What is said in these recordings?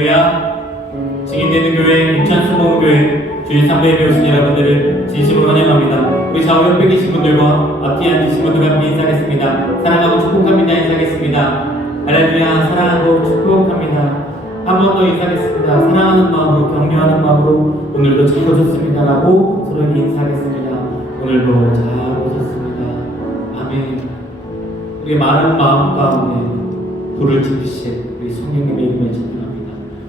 할렐루야. 증인되는 교회, 인천 수목교회 주일 3배에 오신 여러분들을 진심으로 환영합니다. 우리 좌우 옆에 계신 분들과 앞뒤에 앉으신 분들과 함께 인사하겠습니다. 사랑하고 축복합니다. 인사하겠습니다. 할렐루야. 사랑하고 축복합니다. 한 번 더 인사하겠습니다. 사랑하는 마음으로, 격려하는 마음으로 오늘도 잘 오셨습니다 라고 서로에게 인사하겠습니다. 오늘도 잘 오셨습니다. 아멘. 우리 많은 마음 가운데 불을 지피신 우리 성령님의 이름을 찬양합니다.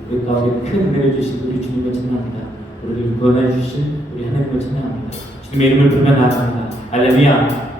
우리 가운데 큰 은혜를 주신 우리 주님을 찬양합니다. 우리를 구원해 주신 우리 하나님을 찬양합니다. 주님의 이름을 부르며 나아갑니다. 할렐루야.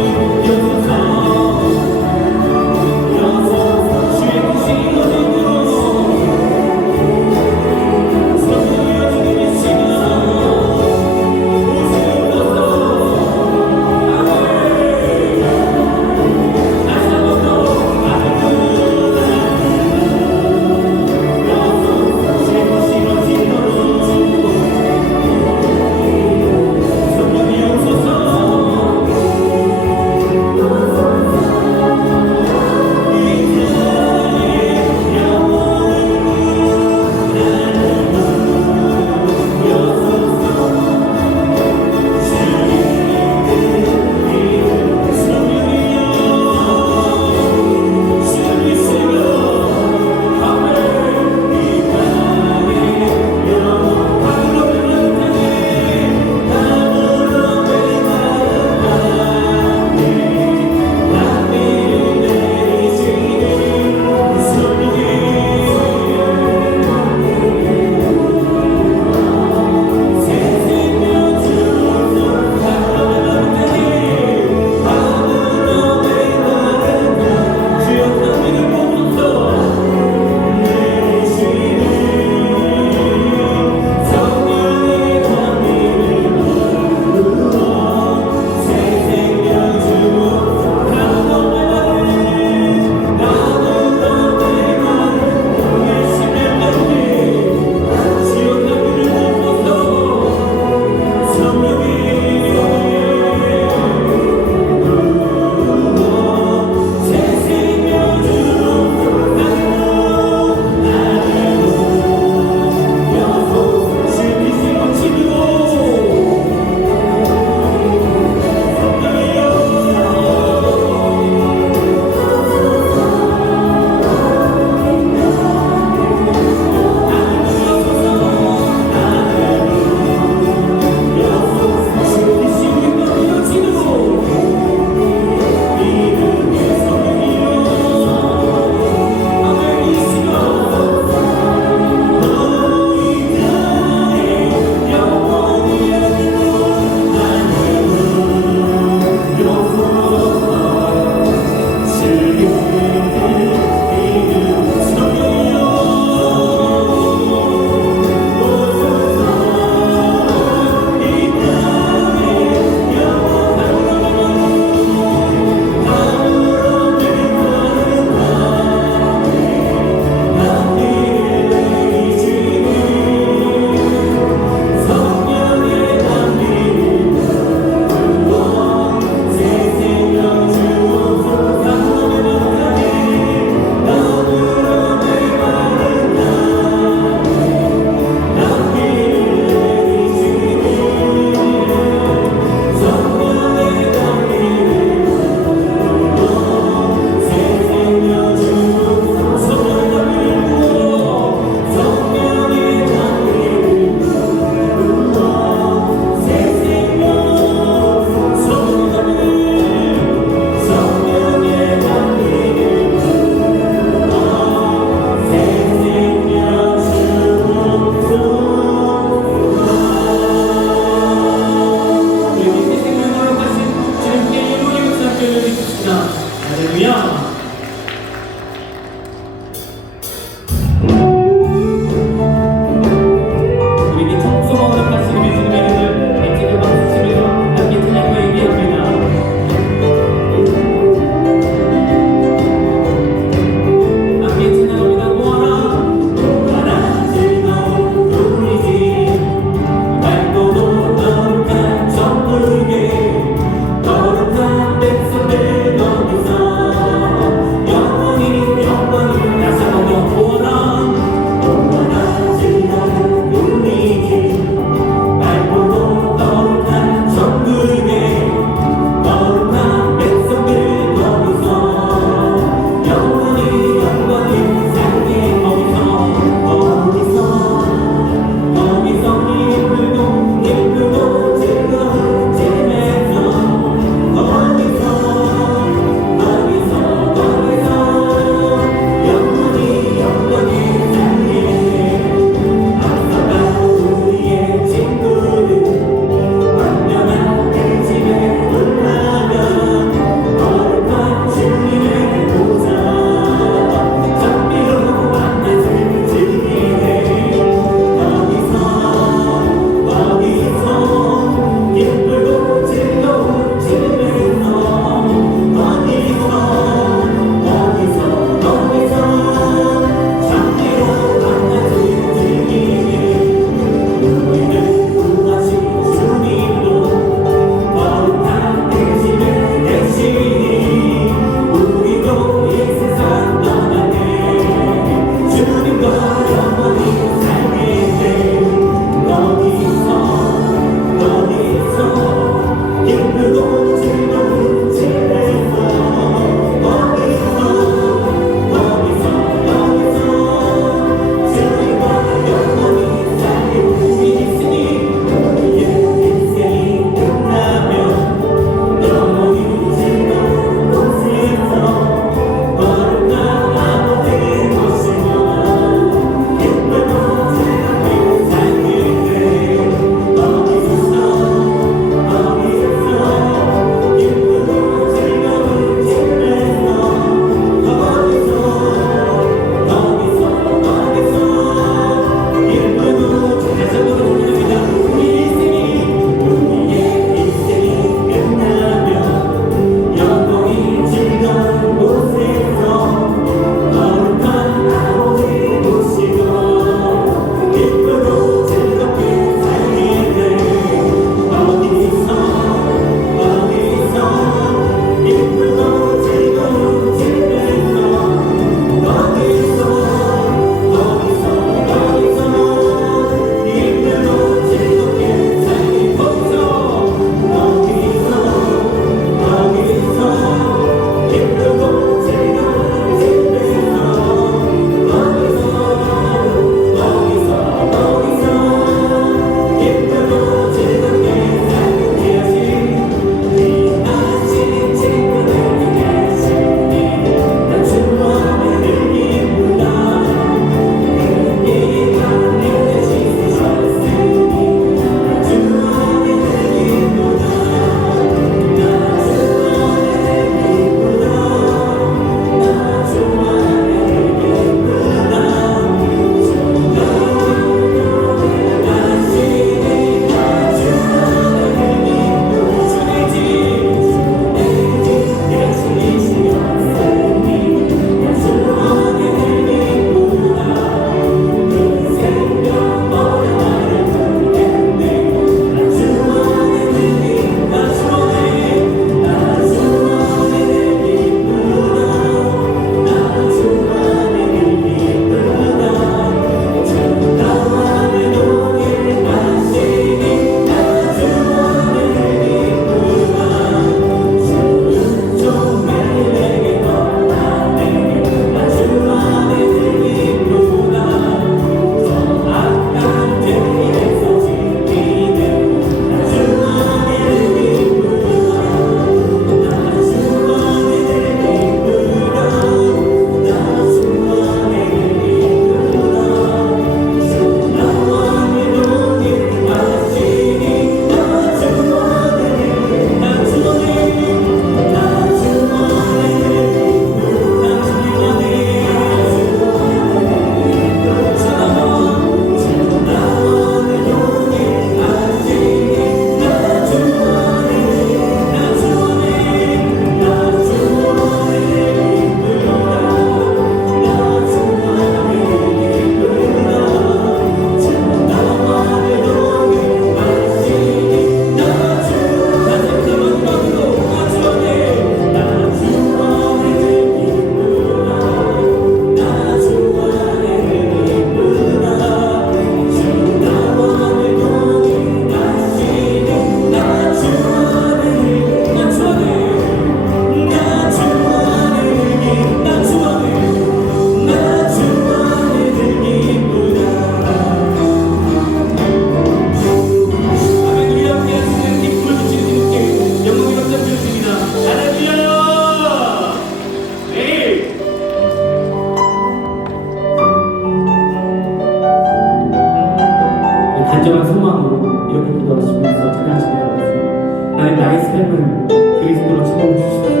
하나님 나의 삶은 그리스도로 채워주시옵소서.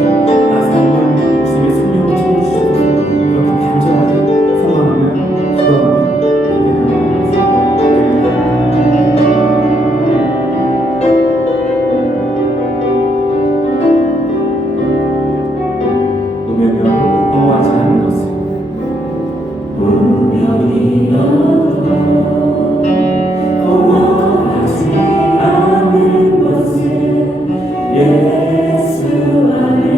나 삶은 주님의 성령으로 채워주시옵소서. 그렇게 간절하게 소망하며 기도하며 노면이어도 허무하지 않은 것을 허무하지 않는 것을 예수 안에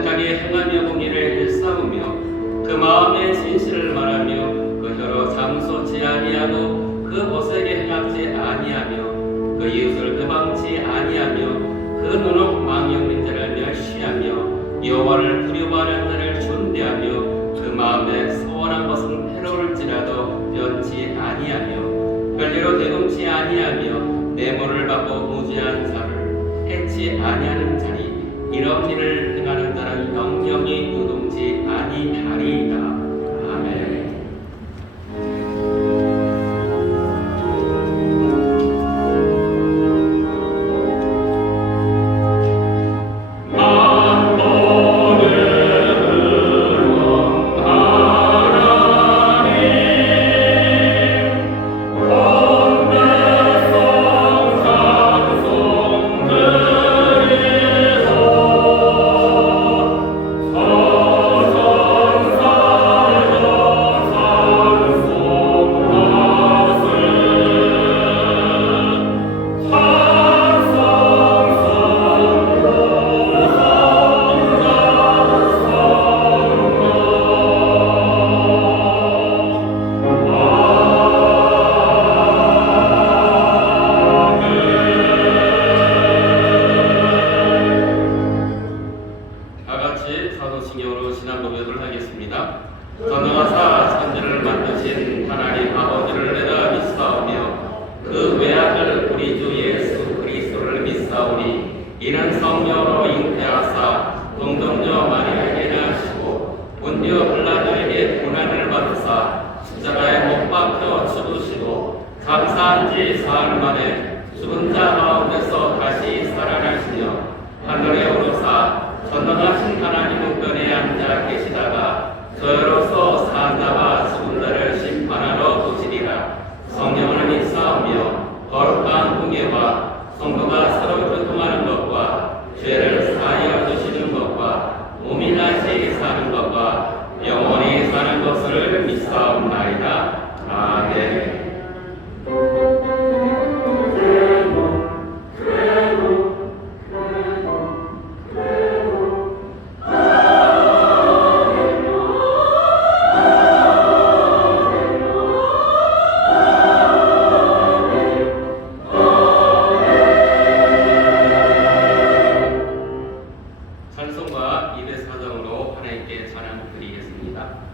정직하게 행하며 공의를 일삼으며 그 마음의 진실을 말하며 그 혀로 장수치 아니하고 그 못되게 행하지 아니하며 그 이웃을 해방치 아니하며 그 눈으로 망이 없는 자를 멸시하며 여호와를 두려워하는 자를 존대하며 그 마음에 소원한 것은 해로울지라도 변치 아니하며 별리로 대동치 아니하며 내모를 받고 무지한 자를 해치 아니하는 자리 이런 일을 행하는 자는 영영이 요동치 아니하리이다. 아멘. 사도신경으로 신앙 고백을 하겠습니다. 전능하사 천지를 만드신 하나님 아버지를 내가 믿사오며 그 외아들 우리 주 예수 그리스도를 믿사오니 이는 성령으로 잉태하사 동정녀 마리아에게 나시고 본디오 빌라도에게 고난을 받으사 십자가에 못 박혀 죽으시고 장사한 지 사흘 만에 죽은 자 가운데서 다시 살아나시며 하늘에 오르사 전능하신 하나님 우편에 앉아 계시다가 저로서 산자와 죽은 자를 심판하러 오시리라. 성령을 믿사오며 거룩한 공예와 성도가 서로 교통하는 것과 죄를 사하여 주시는 것과 몸이 다시 사는 것과 영원히 사는 것을 믿사옵나이다. 아멘. 찬송가 204장으로 하나님께 찬양 드리겠습니다.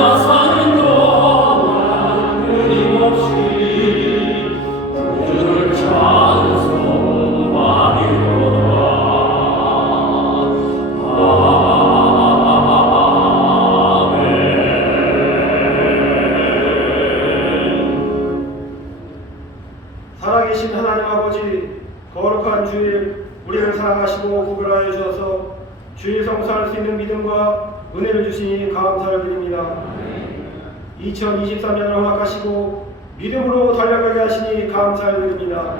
나 사는 동안 아버지, 거룩한 주일 우리를 사랑하시고 구별하여 주셔서 주일 성사할 수 있는 믿음과 은혜를 주시니 감사를 드립니다. 2023년을 허락하시고 믿음으로 달려가게 하시니 감사를 드립니다.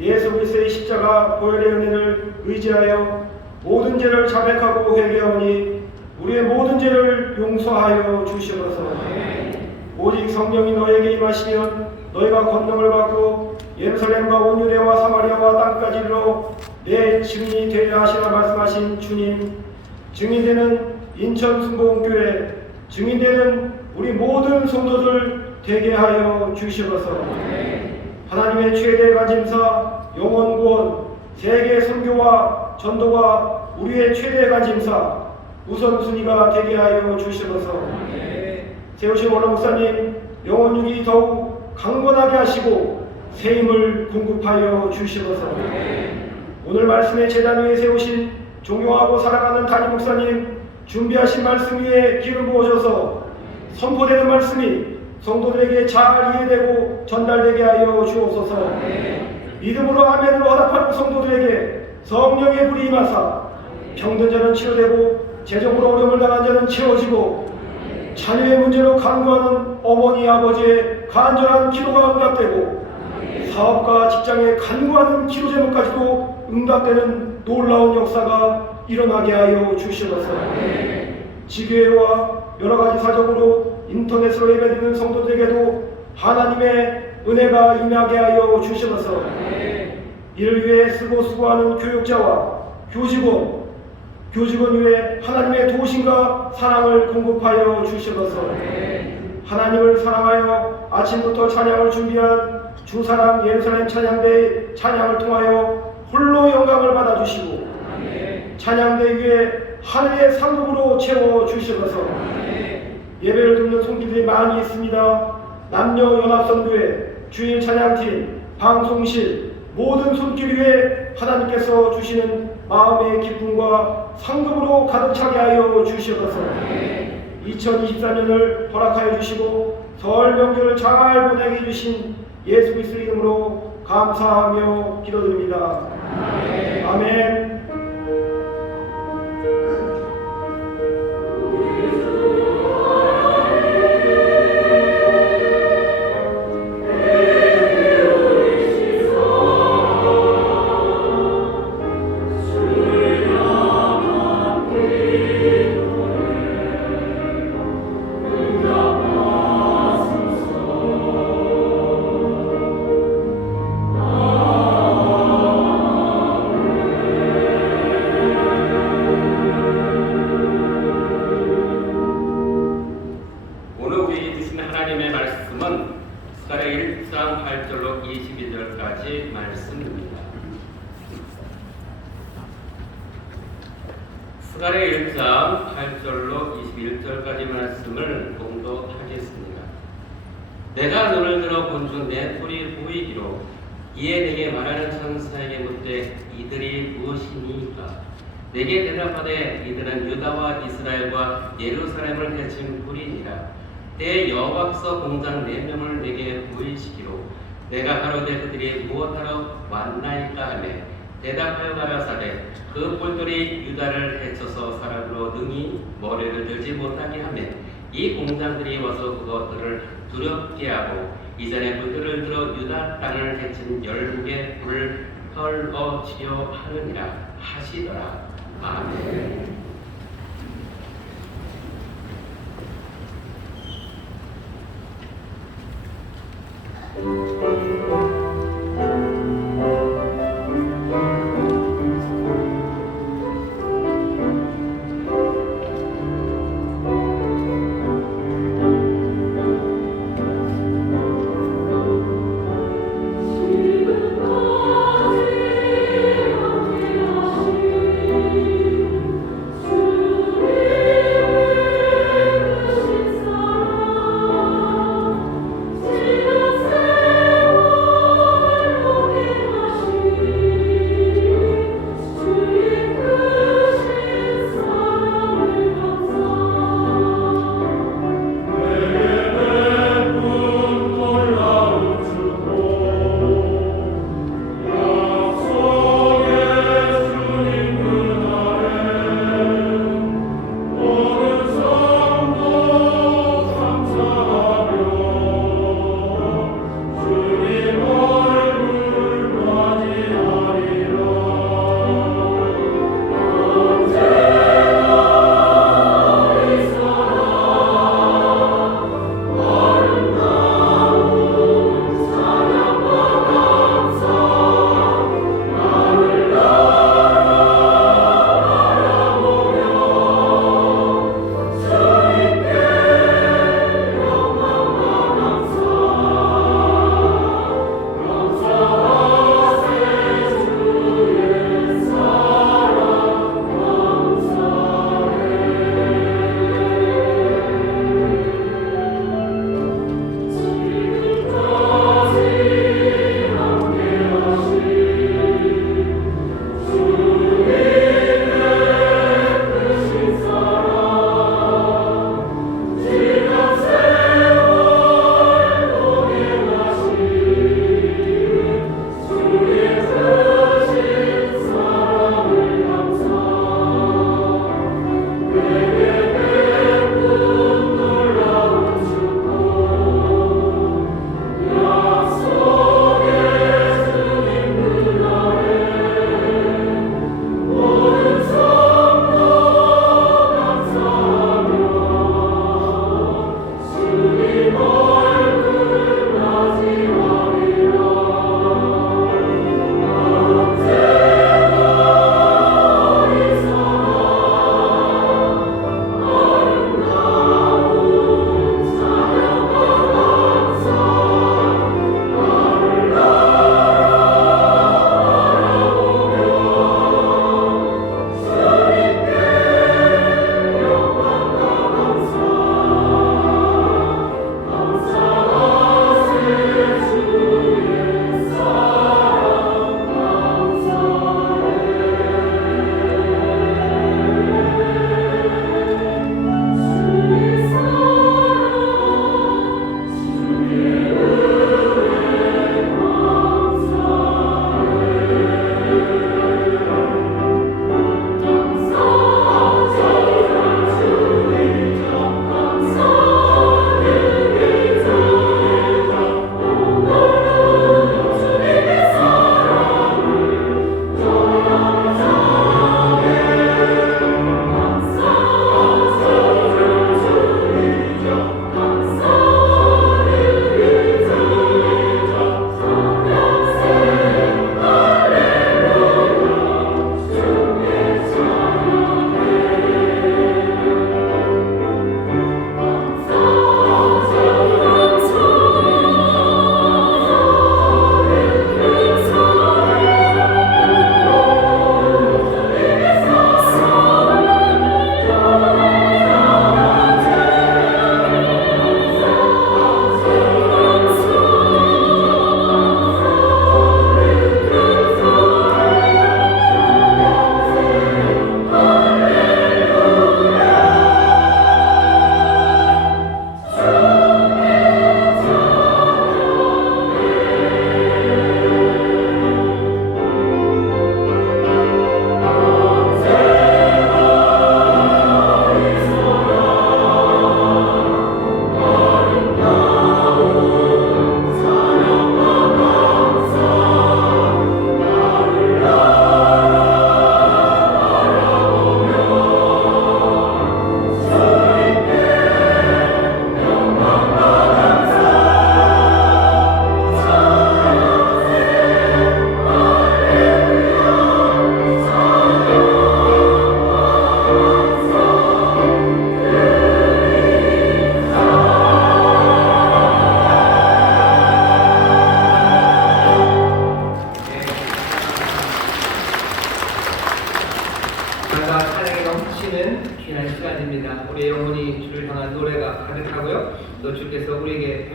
예수 그리스도의 십자가 보혈의 은혜를 의지하여 모든 죄를 자백하고 회개하오니 우리의 모든 죄를 용서하여 주시옵소서. 오직 성령이 너에게 임하시면 너희가 권능을 받고 예루살렘과 온 유대와 사마리아와 땅까지 이르러 내 증인이 되려 하시라 말씀하신 주님, 증인되는 인천 순복음교회, 증인되는 우리 모든 성도들 되게 하여 주시옵소서. 하나님의 최대 관심사 영원구원, 세계 선교와 전도가 우리의 최대 관심사 우선순위가 되게 하여 주시옵소서. 세우신 원로 목사님 영혼육이 더욱 강건하게 하시고 새 힘을 공급하여 주시옵소서. 오늘 말씀의 제단 위에 세우신 존경하고 사랑하는 담임 목사님 준비하신 말씀 위에 기름 부어줘서 선포되는 말씀이 성도들에게 잘 이해되고 전달되게 하여 주옵소서. 믿음으로 아멘으로 화답하는 성도들에게 성령의 불이 임하사 병든 자는 치료되고 재정으로 어려움을 당한 자는 채워지고 자녀의 문제로 간구하는 어머니 아버지의 간절한 기도가 응답되고 사업과 직장에 간구하는 기도 제목까지도 응답되는 놀라운 역사가 일어나게 하여 주시옵소서. 지교회와 여러가지 사정으로 인터넷으로 예배드리는 성도들에게도 하나님의 은혜가 임하게 하여 주시옵소서. 이를 위해 쓰고 수고하는 교육자와 교직원 위에 하나님의 도우심과 사랑을 공급하여 주시옵소서. 하나님을 사랑하여 아침부터 찬양을 준비한 주사랑 예루살렘 찬양대의 찬양을 통하여 홀로 영광을 받아주시고 찬양대 위에 하늘의 상급으로 채워주시옵소서. 예배를 듣는 손길들이 많이 있습니다. 남녀연합선교회, 주일 찬양팀, 방송실 모든 손길 위에 하나님께서 주시는 마음의 기쁨과 상급으로 가득 차게 하여 주시옵소서. 2023년을 허락하여 주시고 설 명절을 잘 보내게 해주신 예수 그리스도의 이름으로 감사하며 기도드립니다. 아멘. 스가랴 1장 8절로 21절까지 말씀을 봉독하겠습니다. 내가 눈을 들어 본 중 내 뿔이 보이기로 이에 내게 말하는 천사에게 묻되 이들이 무엇이니까? 내게 대답하되 이들은 유다와 이스라엘과 예루살렘을 해친 뿔이니라. 때 여호와께서 공장 4명을 내게 보이시기로 내가 가로되 그들이 무엇하러 왔나이까 하며 대답하여 가라사대 그 뿔들이 유다를 해쳐서 사람으로 능히 머리를 들지 못하게 하며 이 공장들이 와서 그것들을 두렵게 하고 이전에 뿔들을 들어 유다 땅을 해친 열국의 뿔을 헐어치려 하느니라 하시더라. 아멘.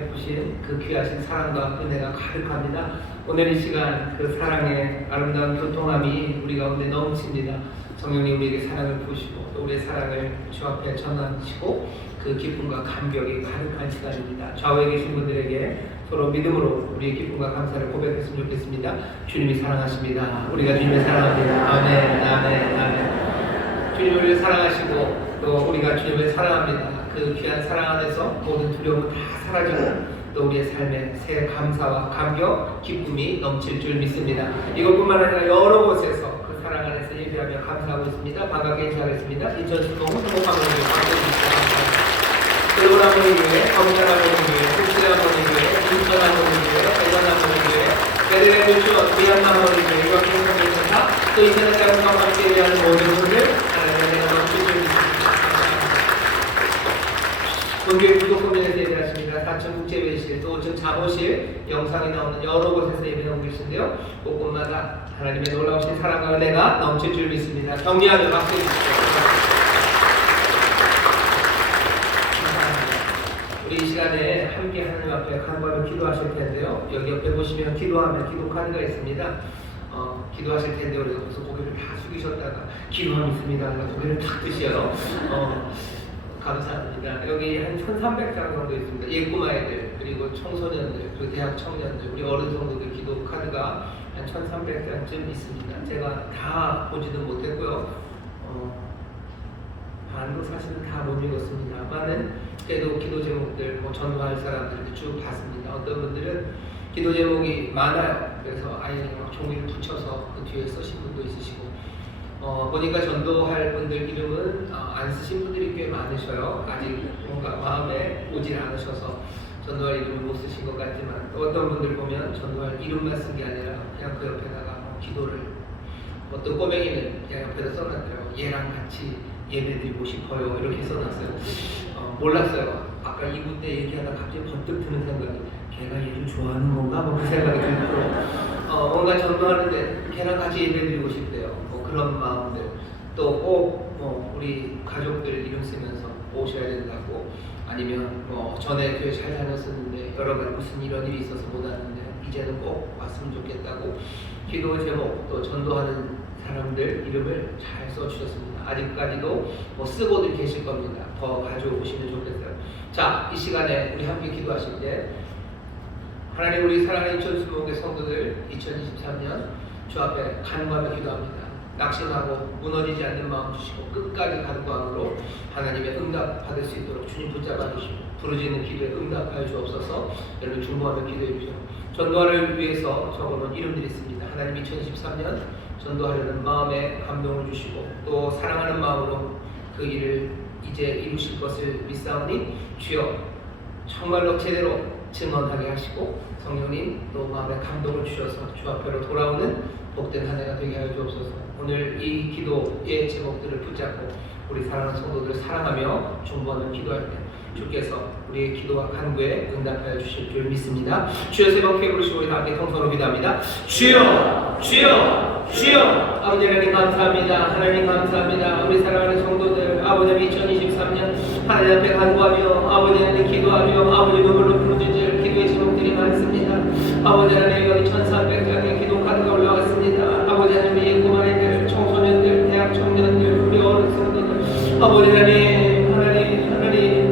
베푸신 그 귀하신 사랑과 은혜가 가득합니다. 오늘 이 시간 그 사랑의 아름다운 교통함이 우리 가운데 넘칩니다. 성령님 우리에게 사랑을 부으시고 또 우리의 사랑을 주 앞에 전하시고 그 기쁨과 감격이 가득한 시간입니다. 좌우에 계신 분들에게 서로 믿음으로 우리의 기쁨과 감사를 고백했으면 좋겠습니다. 주님이 사랑하십니다. 우리가 주님을 사랑합니다. 아멘, 아멘, 아멘. 주님 우리를 사랑하시고 또 우리가 주님을 사랑합니다. 그 귀한 사랑 안에서 모든 두려움은 다 사라지고 또 우리의 삶에 새 감사와 감격, 기쁨이 넘칠 줄 믿습니다. 이것뿐만 아니라 여러 곳에서 그 사랑 안에서 예배하며 감사하고 있습니다. 반갑게 인사하겠습니다. 인천수도 홍보하모니교회 감사합니다. 글로벌 하모니교회, 검찰 하모니교회, 국제 하모니교회, 인천 하모니교회, 대전 하모니교회, 베드레 교회, 미얀마 하모니교회, 유학생선교사, 또 인터넷 자금과 함께 위한 모든 분들 하나님의 은혜가 넘칠 줄 믿습니다. 본교회 구독 커뮤니티 예배하십니다. 4층 국제회의실, 또 5층 자모실, 영상이 나오는 여러 곳에서 예배하고 계신데요. 곳곳마다 하나님의 놀라우신 사랑과 은혜가 넘칠 줄 믿습니다. 격려하며 박수 해주시죠. 우리 이 시간에 함께 하나님 앞에 간구하며 기도하실 텐데요. 여기 옆에 보시면 기도하며 기도 카드가 있습니다. 기도하실 텐데 우리 옆에서 고개를 다 숙이셨다가 기도함 있습니다. 고개를 탁 드셔요. 감사합니다. 여기 한 1,300장 정도 있습니다. 예꿈아이들, 그리고 청소년들, 그리고 대학 청년들, 우리 어른 성도들 기도 카드가 한 1,300장쯤 있습니다. 제가 다 보지는 못했고요. 반도 사실은 다 못 읽었습니다만은 그래도 기도 제목들, 전도할 사람들 쭉 봤습니다. 어떤 분들은 기도 제목이 많아요. 그래서 아예 막 종이를 붙여서 그 뒤에 쓰신 분도 있으시고 보니까 전도할 분들 이름은 안 쓰신 분들이 꽤 많으셔요. 아직 뭔가 마음에 오질 않으셔서 전도할 이름을 못 쓰신 것 같지만 또 어떤 분들 보면 전도할 이름만 쓴 게 아니라 그냥 그 옆에다가 기도를 어떤 꼬맹이는 그냥 옆에다 써놨더라고요. 얘랑 같이 예배드리고 싶어요. 이렇게 써놨어요. 몰랐어요. 아까 2부 때 얘기하다 갑자기 번뜩 드는 생각이 걔가 얘를 좋아하는 건가? 뭐 그 생각이 들고 뭔가 전도하는데 걔랑 같이 예배드리고 싶대요. 그런 마음들 또 꼭 우리 가족들 이름 쓰면서 오셔야 된다고 아니면 전에 교회 잘 다녔었는데 여러 가지 무슨 이런 일이 있어서 못 왔는데 이제는 꼭 왔으면 좋겠다고 기도 제목 또 전도하는 사람들 이름을 잘 써주셨습니다. 아직까지도 쓰고들 계실 겁니다. 더 가져오시면 좋겠어요. 자, 이 시간에 우리 함께 기도하실 때 하나님 우리 사랑하는 인천수목의 성도들 2023년 주 앞에 간구하며 기도합니다. 낙심하고 무너지지 않는 마음 주시고 끝까지 간구함으로 하나님의 응답 받을 수 있도록 주님 붙잡아 주시고 부르짖는 기도에 응답하여 주옵소서. 여러분 중보하며 기도해 주시고 전도하를 위해서 적어놓은 이름들이 있습니다. 하나님 2013년 전도하려는 마음에 감동을 주시고 또 사랑하는 마음으로 그 일을 이제 이루실 것을 믿사오니 주여 정말로 제대로 증언하게 하시고 성령님 또 마음에 감동을 주셔서 주 앞으로 돌아오는 복된 한 해가 되게 하여 주옵소서. 오늘 이 기도의 제목들을 붙잡고 우리 사랑하는 성도들을 사랑하며 중보하며 기도할 때 주께서 우리의 기도와 간구에 응답하여 주실 줄 믿습니다. 주여 세 번 크게 부르시고 우리 함께 통성으로 기도합니다. 주여 주여 주여. 아버지 하나님 감사합니다. 하나님 감사합니다. 우리 사랑하는 성도들 아버지 2023년 하나님 앞에 간구하며 아버지 하나님 기도하며 아버지 눈물로 부르짖을 기도의 제목들이 많습니다. 아버지 하나님 여기 1,400장의 기도 카드가 올라왔습니다. 아버지 하나님 예고만애들 청소년들 대학 청년들 우리 어른 성도들 아버지 하나님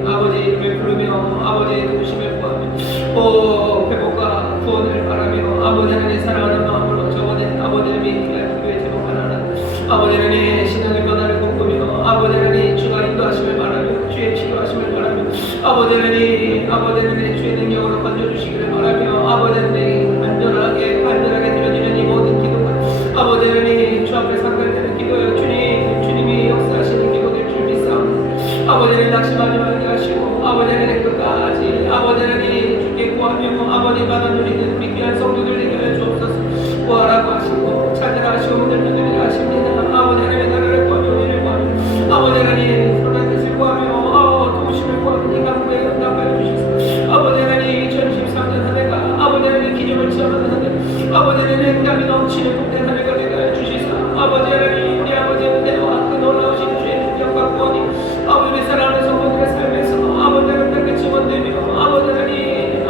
아버지 이름을 부르며 아버지의 도우심을 구하며 회복과 구원을 바라며 아버지 하나님 사랑하는 마음으로 적어낸 아버지 하나님 기도의 제목 하나는 아버지 하나님 신앙의 변화를 꿈꾸며 아버지 하나님 주가 인도하심을 바라며 주의 치료하심을 바라며 아버지 하나님 주의 능력으로 건져주시기를 바라며 아버지 하나님 안전하게 드려지는 이 모든 기도가 아버지 하나님 주 앞에 상달되는 기도여 주님이 역사하시는 기도될 줄 믿사옵니다. 아버지 하나님 낙심하지 말게 하시고 아버지 하나님 끝까지 아버지 하나님 주께 구하며 아버지 받아 누리는 우리 귀한 성도들 되게 하여 주옵소서. 구하라고 하시고 찾으라 하시고 문을 두드리라 하십니다. 아버지 하나님의 나라를 구하며 은혜를 구하며 아버지 하나님 선한 뜻을 구하며 도우심을 구하며 이 간구에 응답하여 주시소서. 아버지 하나님 2013년 한 해가 아버지 하나님 기념을 체험하는 한 해 아버지 하나님 응답이 넘치는 복된 한 해가 되게 하여 주시소. 아버지 하나님 우리 아버지의 은혜와 그 놀라우신 주의 능력과 구원이 아버지 우리 사랑하는 성도들의 삶에서 아버지 하나님 증언되며 아버지 하나님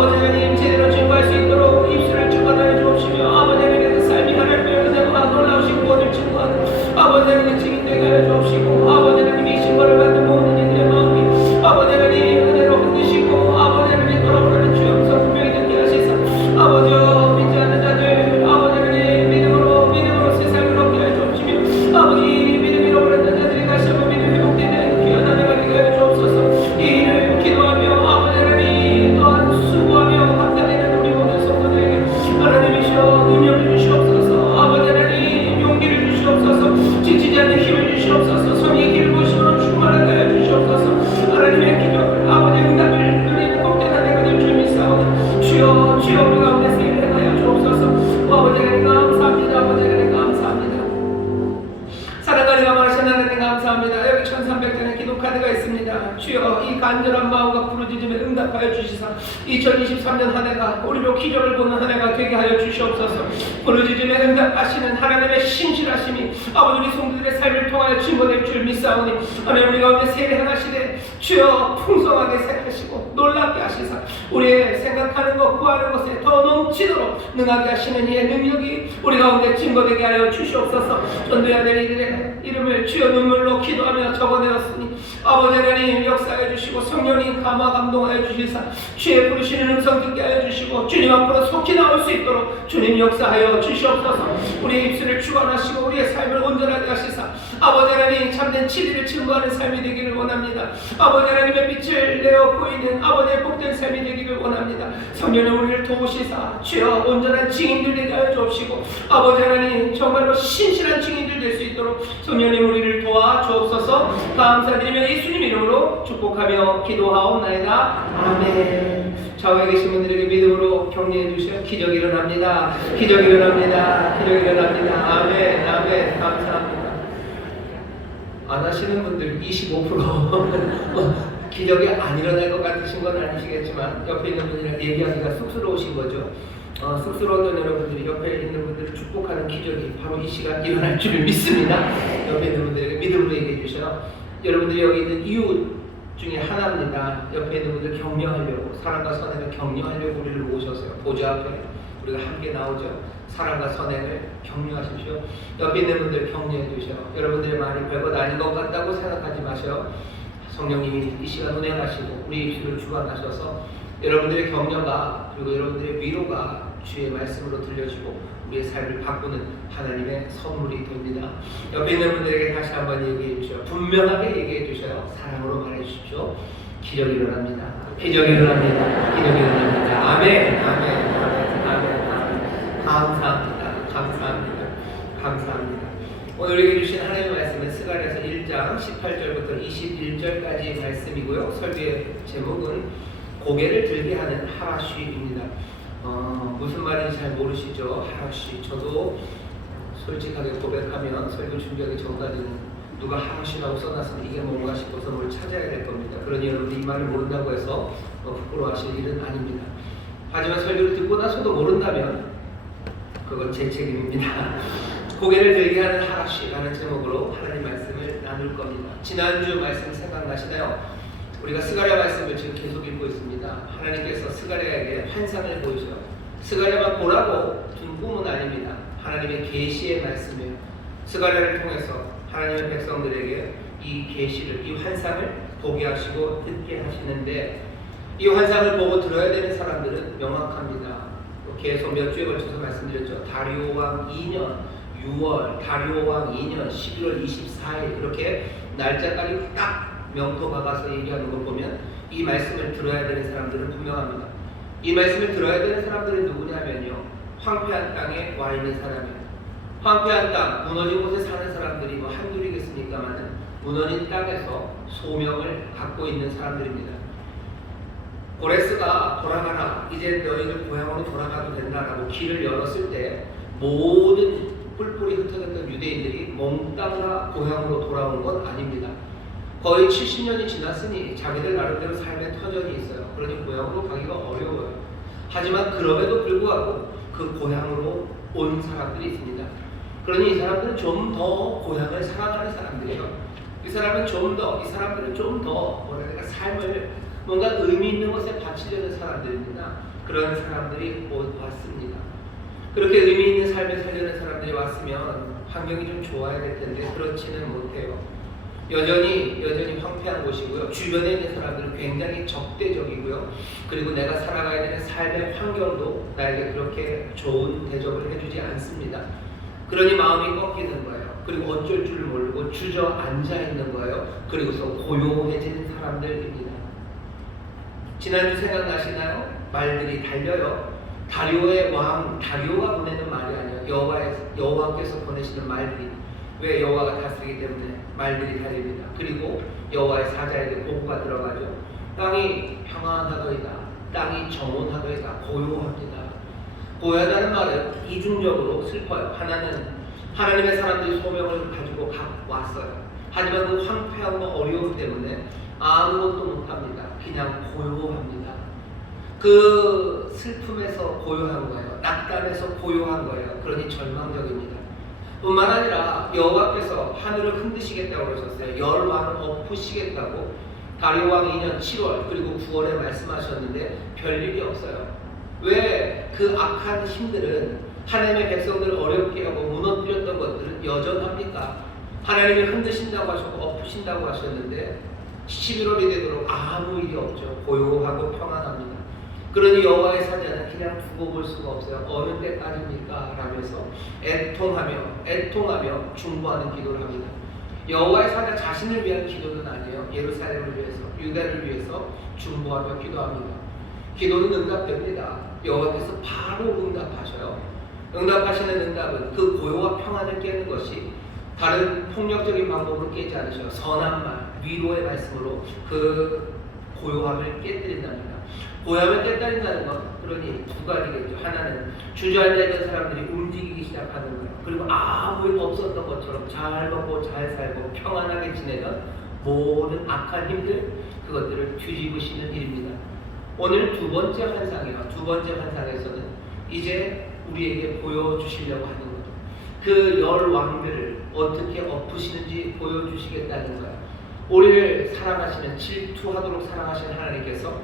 아버지 하나님 제대로 증거할 수 있도록 입술을 주관하여 주옵시며 아버지 하나님의 그 삶이 하나님의 은혜와 놀라우신 구원을 증거하는 아버지 하나님의 증인되게 하여 주옵시고 아버지 하나님이 신고를 받는 모든 이들의 마음이 아버지 하나님이 은혜로 흔드시고 아버지 하나님이 돌아오라는 주의 음성 분명히 듣게 하시사 아버지여 믿지 않는 자들 아버지 하나님 믿음으로 세상을 얻게 하여 주옵시며 아버지 믿음 잃어버렸던 자들이 다시 한번 믿음 회복되는 귀한 하나님과 되게 하여 주옵소서. 이 일을 기도하며 아버지 하나님 또한 수고하며 감당하는 우리 모든 성도들에게 하나님이시여 능력을 주시옵소서. 아버지 하나님 용기를 주시옵소서. 지치지 않는 힘을 주시옵소서. 성의 길을 보시므로 충만하게 하여 주시옵소서. 하나님의 기도를 아버지 응답을 누리는 복된 한 해가 될 줄 믿사오니 주여 우리 가운데 세일을 행하여 주옵소서. 아버지 하나님 감사합니다. 아버지 하나님 감사합니다. 사랑하는 감하신 하나님 감사합니다. 여기 1300장의 기도 카드가 있습니다. 주여 이 간절한 마음과 부르짖음에 응답하여 주시사 2023년 한 해가 우리로 기적을 보는 한 해가 되게 하여 주시옵소서. 부르짖음에 응답하시는 하나님의 신실하심이 아버지 우리 성도들의 삶을 통하여 증거될 줄 믿사오니 하나님 우리 가운데 세례 행하시되 주여 풍성하게 생하시고 놀랍게 하시사 우리의 생각하는 것 구하는 것에 더 넘치도록 능하게 하시는 이의 능력이 우리 가운데 증거되게 하여 주시옵소서. 전도해야 될 이들의 이름을 주여 눈물로 기도하며 적어내었으니 아버지 하나님 역사해 주시고 성령님 감화 감동하여 주시사 주의 부르시는 음성 듣게 하여 주시고 주님 앞으로 속히 나올 수 있도록 주님 역사하여 주시옵소서. 우리의 입술을 주관하시고 우리의 삶을 온전하게 하시사 아버지 하나님 참된 진리를 증거하는 삶이 되기를 원합니다. 아버지 하나님의 빛을 내어 보이는 아버지의 복된 삶이 되기를 원합니다. 성령님 우리를 도우시사 주여 온전한 증인들 되게 하여 주옵시고 아버지 하나님 정말로 신실한 증인들 될 수 있도록 성령님 우리를 도와 주옵소서. 감사드리며 예수님 이름으로 축복하며 기도하옵나이다. 아멘. 좌우에 계신 분들에게 믿음으로 격려해 주시어 기적이 일어납니다. 기적이 일어납니다. 기적이 일어납니다. 아멘. 아멘. 감사합니다. 안 하시는 분들 25% 기적이 안 일어날 것 같으신 건 아니시겠지만 옆에 있는 분이랑 얘기하기가 쑥스러우신 거죠. 쑥스러웠던 여러분들이 옆에 있는 분들을 축복하는 기적이 바로 이 시간 일어날 줄 믿습니다. 옆에 있는 분들에게 믿음으로 얘기해 주셔요. 여러분들이 여기 있는 이유 중에 하나입니다. 옆에 있는 분들 격려하려고 사랑과 선행을 격려하려고 우리를 모셨어요. 보좌 앞에 우리가 함께 나오죠. 사랑과 선행을 격려하십시오. 옆에 있는 분들 격려해 주셔요. 여러분들의 말이 별것 아닌 것 같다고 생각하지 마셔요. 성령님이 이 시간 운행하시고 우리 입술을 주관하셔서 여러분들의 격려가 그리고 여러분들의 위로가 주의 말씀으로 들려지고 우리의 삶을 바꾸는 하나님의 선물이 됩니다. 옆에 있는 분들에게 다시 한번 얘기해 주셔요. 분명하게 얘기해 주셔요. 사랑으로 말해 주십시오. 기적이 일어납니다. 기적이 일어납니다. 기적이 일어납니다. 아멘. 아멘. 아멘. 아멘. 감사합니다. 감사합니다. 감사합니다. 오늘 우리에게 주신 하나님의 말씀은 스가랴서 1장 18절부터 21절까지의 말씀이고요. 설교의 제목은 고개를 들게 하는 하라쉬입니다. 무슨 말인지 잘 모르시죠? 하라쉬. 저도 솔직하게 고백하면 설교 준비하기 전까지는 누가 하라쉬라고 써놨으면 이게 뭔가 싶어서 뭘 찾아야 될 겁니다. 그러니 여러분이 이 말을 모른다고 해서 부끄러워하실 일은 아닙니다. 하지만 설교를 듣고 나서도 모른다면 그건 제 책임입니다. 고개를 들게 하는 하라쉬라는 제목으로 하나님 말씀을 나눌 겁니다. 지난주 말씀 생각나시나요? 우리가 스가랴 말씀을 지금 계속 읽고 있습니다. 하나님께서 스가랴에게 환상을 보이셔요. 스가랴만 보라고 준 꿈은 아닙니다. 하나님의 계시의 말씀이에요. 스가랴를 통해서 하나님의 백성들에게 이 계시를, 이 환상을 보게 하시고 듣게 하시는데 이 환상을 보고 들어야 되는 사람들은 명확합니다. 계속 몇 주에 걸쳐서 말씀드렸죠. 다리오 왕 2년 6월, 다리오 왕 2년 11월 24일 그렇게 날짜까지 딱 명토 박아서 얘기하는 거 보면 이 말씀을 들어야 되는 사람들은 분명합니다. 이 말씀을 들어야 되는 사람들은 누구냐면요. 황폐한 땅에 와 있는 사람이에요. 황폐한 땅, 무너진 곳에 사는 사람들이 뭐 한둘이겠습니까만은 무너진 땅에서 소명을 갖고 있는 사람들입니다. 고레스가 돌아가라, 이제 너희들 고향으로 돌아가도 된다라고 길을 열었을 때 모든 뿔뿔이 흩어졌던 유대인들이 몽땅 다 고향으로 돌아온 건 아닙니다. 거의 70년이 지났으니 자기들 나름대로 삶의 터전이 있어요. 그러니 고향으로 가기가 어려워요. 하지만 그럼에도 불구하고 그 고향으로 온 사람들이 있습니다. 그러니 이 사람들은 좀 더 고향을 사랑하는 사람들이에요. 이 사람들은 좀 더 삶을 뭔가 의미 있는 것에 바치려는 사람들입니다. 그런 사람들이 왔습니다. 그렇게 의미 있는 삶을 살려는 사람들이 왔으면 환경이 좀 좋아야 될 텐데 그렇지는 못해요. 여전히 황폐한 곳이고요. 주변에 있는 사람들은 굉장히 적대적이고요. 그리고 내가 살아가야 되는 삶의 환경도 나에게 그렇게 좋은 대접을 해주지 않습니다. 그러니 마음이 꺾이는 거예요. 그리고 어쩔 줄 모르고 주저앉아 있는 거예요. 그리고서 고요해지는 사람들입니다. 지난주 생각나시나요? 말들이 달려요. 다리오의 왕 다리오가 보내는 말이 아니에요. 여호와께서 보내시는 말들이. 왜? 여호와가 다스리기 때문에 말들이 달립니다. 그리고 여호와의 사자에게 보고가 들어가죠. 땅이 평안하더이다. 땅이 정온하더이다. 고요합니다. 고요하다는 말은 이중적으로 슬퍼요. 하나는 하나님의 사람들이 소명을 가지고 왔어요. 하지만 그 황폐함과 어려움 때문에 아무것도 못합니다. 그냥 고요합니다. 그 슬픔에서 고요한 거예요. 낙담에서 고요한 거예요. 그러니 절망적입니다. 뿐만 아니라 여호와께서 하늘을 흔드시겠다고 그러셨어요. 열 왕을 엎으시겠다고 다리오 왕 2년 7월 그리고 9월에 말씀하셨는데 별일이 없어요. 왜? 그 악한 힘들은 하나님의 백성들을 어렵게 하고 무너뜨렸던 것들은 여전합니까? 하나님이 흔드신다고 하셨고 엎으신다고 하셨는데 11월이 되도록 아무 일이 없죠. 고요하고 평안합니다. 그러니 여호와의 사자는 그냥 두고 볼 수가 없어요. 어느 때까지입니까? 라면서 애통하며 중보하는 기도를 합니다. 여호와의 사자 자신을 위한 기도는 아니에요. 예루살렘을 위해서, 유다를 위해서 중보하며 기도합니다. 기도는 응답됩니다. 여호와께서 바로 응답하셔요. 응답하시는 응답은 그 고요와 평안을 깨는 것이 다른 폭력적인 방법으로 깨지 않으셔요. 선한 말, 위로의 말씀으로 그 고요함을 깨뜨린답니다. 고요함을 깨뜨린다는 건 그러니 두 가지겠죠. 하나는 주저앉아 있던 사람들이 움직이기 시작하는 거예요. 그리고 아무 일 없었던 것처럼 잘 먹고 잘 살고 평안하게 지내던 모든 악한 힘들, 그것들을 뒤집으시는 일입니다. 오늘 두 번째 환상이에요. 두 번째 환상에서는 이제 우리에게 보여주시려고 하는 거죠. 그 열 왕들을 어떻게 엎으시는지 보여주시겠다는 거예요. 우리를 사랑하시는, 질투하도록 사랑하시는 하나님께서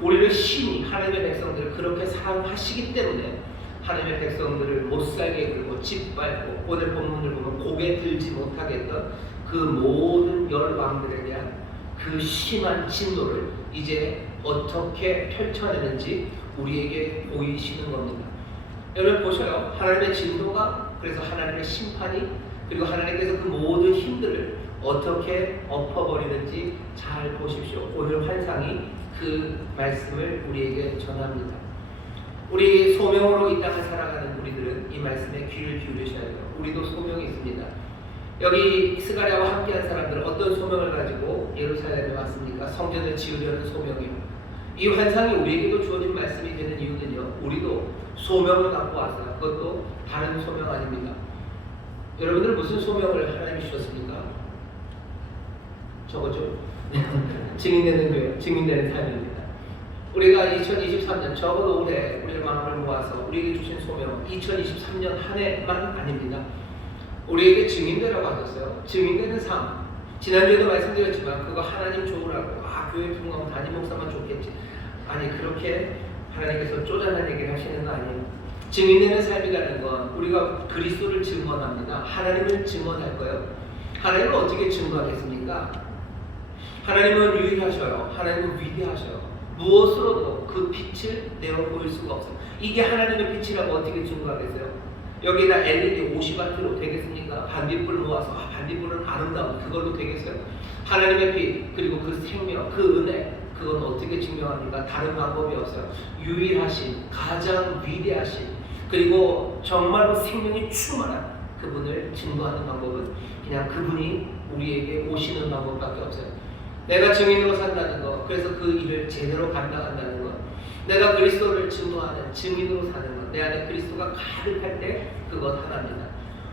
우리를 심히 하나님의 백성들을 그렇게 사랑하시기 때문에 하나님의 백성들을 못살게 굴고 짓밟고, 오늘 본문을 보면 고개 들지 못하게 했던 그 모든 열 왕들에 대한 그 심한 진노를 이제 어떻게 펼쳐내는지 우리에게 보이시는 겁니다. 여러분 보셔요. 하나님의 진노가, 그래서 하나님의 심판이, 그리고 하나님께서 그 모든 힘들을 어떻게 엎어버리는지 잘 보십시오. 오늘 환상이 그 말씀을 우리에게 전합니다. 우리 소명으로 이 땅을 살아가는 우리들은 이 말씀에 귀를 기울이셔야 돼요. 우리도 소명이 있습니다. 여기 스가랴와 함께한 사람들은 어떤 소명을 가지고 예루살렘에 왔습니까? 성전을 지으려는 소명이요. 이 환상이 우리에게도 주어진 말씀이 되는 이유는요, 우리도 소명을 갖고 왔어요. 그것도 다른 소명 아닙니다. 여러분들 무슨 소명을 하나님이 주셨습니까? 저거죠? 증인되는 교회, 증인되는 삶입니다. 우리가 2023년, 적어도 올해 우리의 마음을 모아서 우리에게 주신 소명은 2023년 한 해만 아닙니다. 우리에게 증인되라고 하셨어요. 증인되는 삶. 지난주에도 말씀드렸지만 그거 하나님 좋으라고, 교회 부흥하면 담임 목사만 좋겠지. 아니, 그렇게 하나님께서 쪼잔한 얘기를 하시는 거 아니에요. 증인되는 삶이라는 건 우리가 그리스도를 증언합니다. 하나님을 증언할 거예요. 하나님을 어떻게 증거하겠습니까? 하나님은 유일하셔요. 하나님은 위대하셔요. 무엇으로도 그 빛을 내어 보일 수가 없어요. 이게 하나님의 빛이라고 어떻게 증거하겠어요? 여기다 LED 50W로 되겠습니까? 반딧불 모아서 반딧불은 아름다운 그걸로 되겠어요? 하나님의 빛, 그리고 그 생명, 그 은혜, 그건 어떻게 증명합니까? 다른 방법이 없어요. 유일하신, 가장 위대하신, 그리고 정말로 생명이 충만한 그분을 증거하는 방법은 그냥 그분이 우리에게 오시는 방법밖에 없어요. 내가 증인으로 산다는 것, 그래서 그 일을 제대로 감당한다는 것, 내가 그리스도를 증거하는 증인으로 사는 것, 내 안에 그리스도가 가득할 때 그것 하나입니다.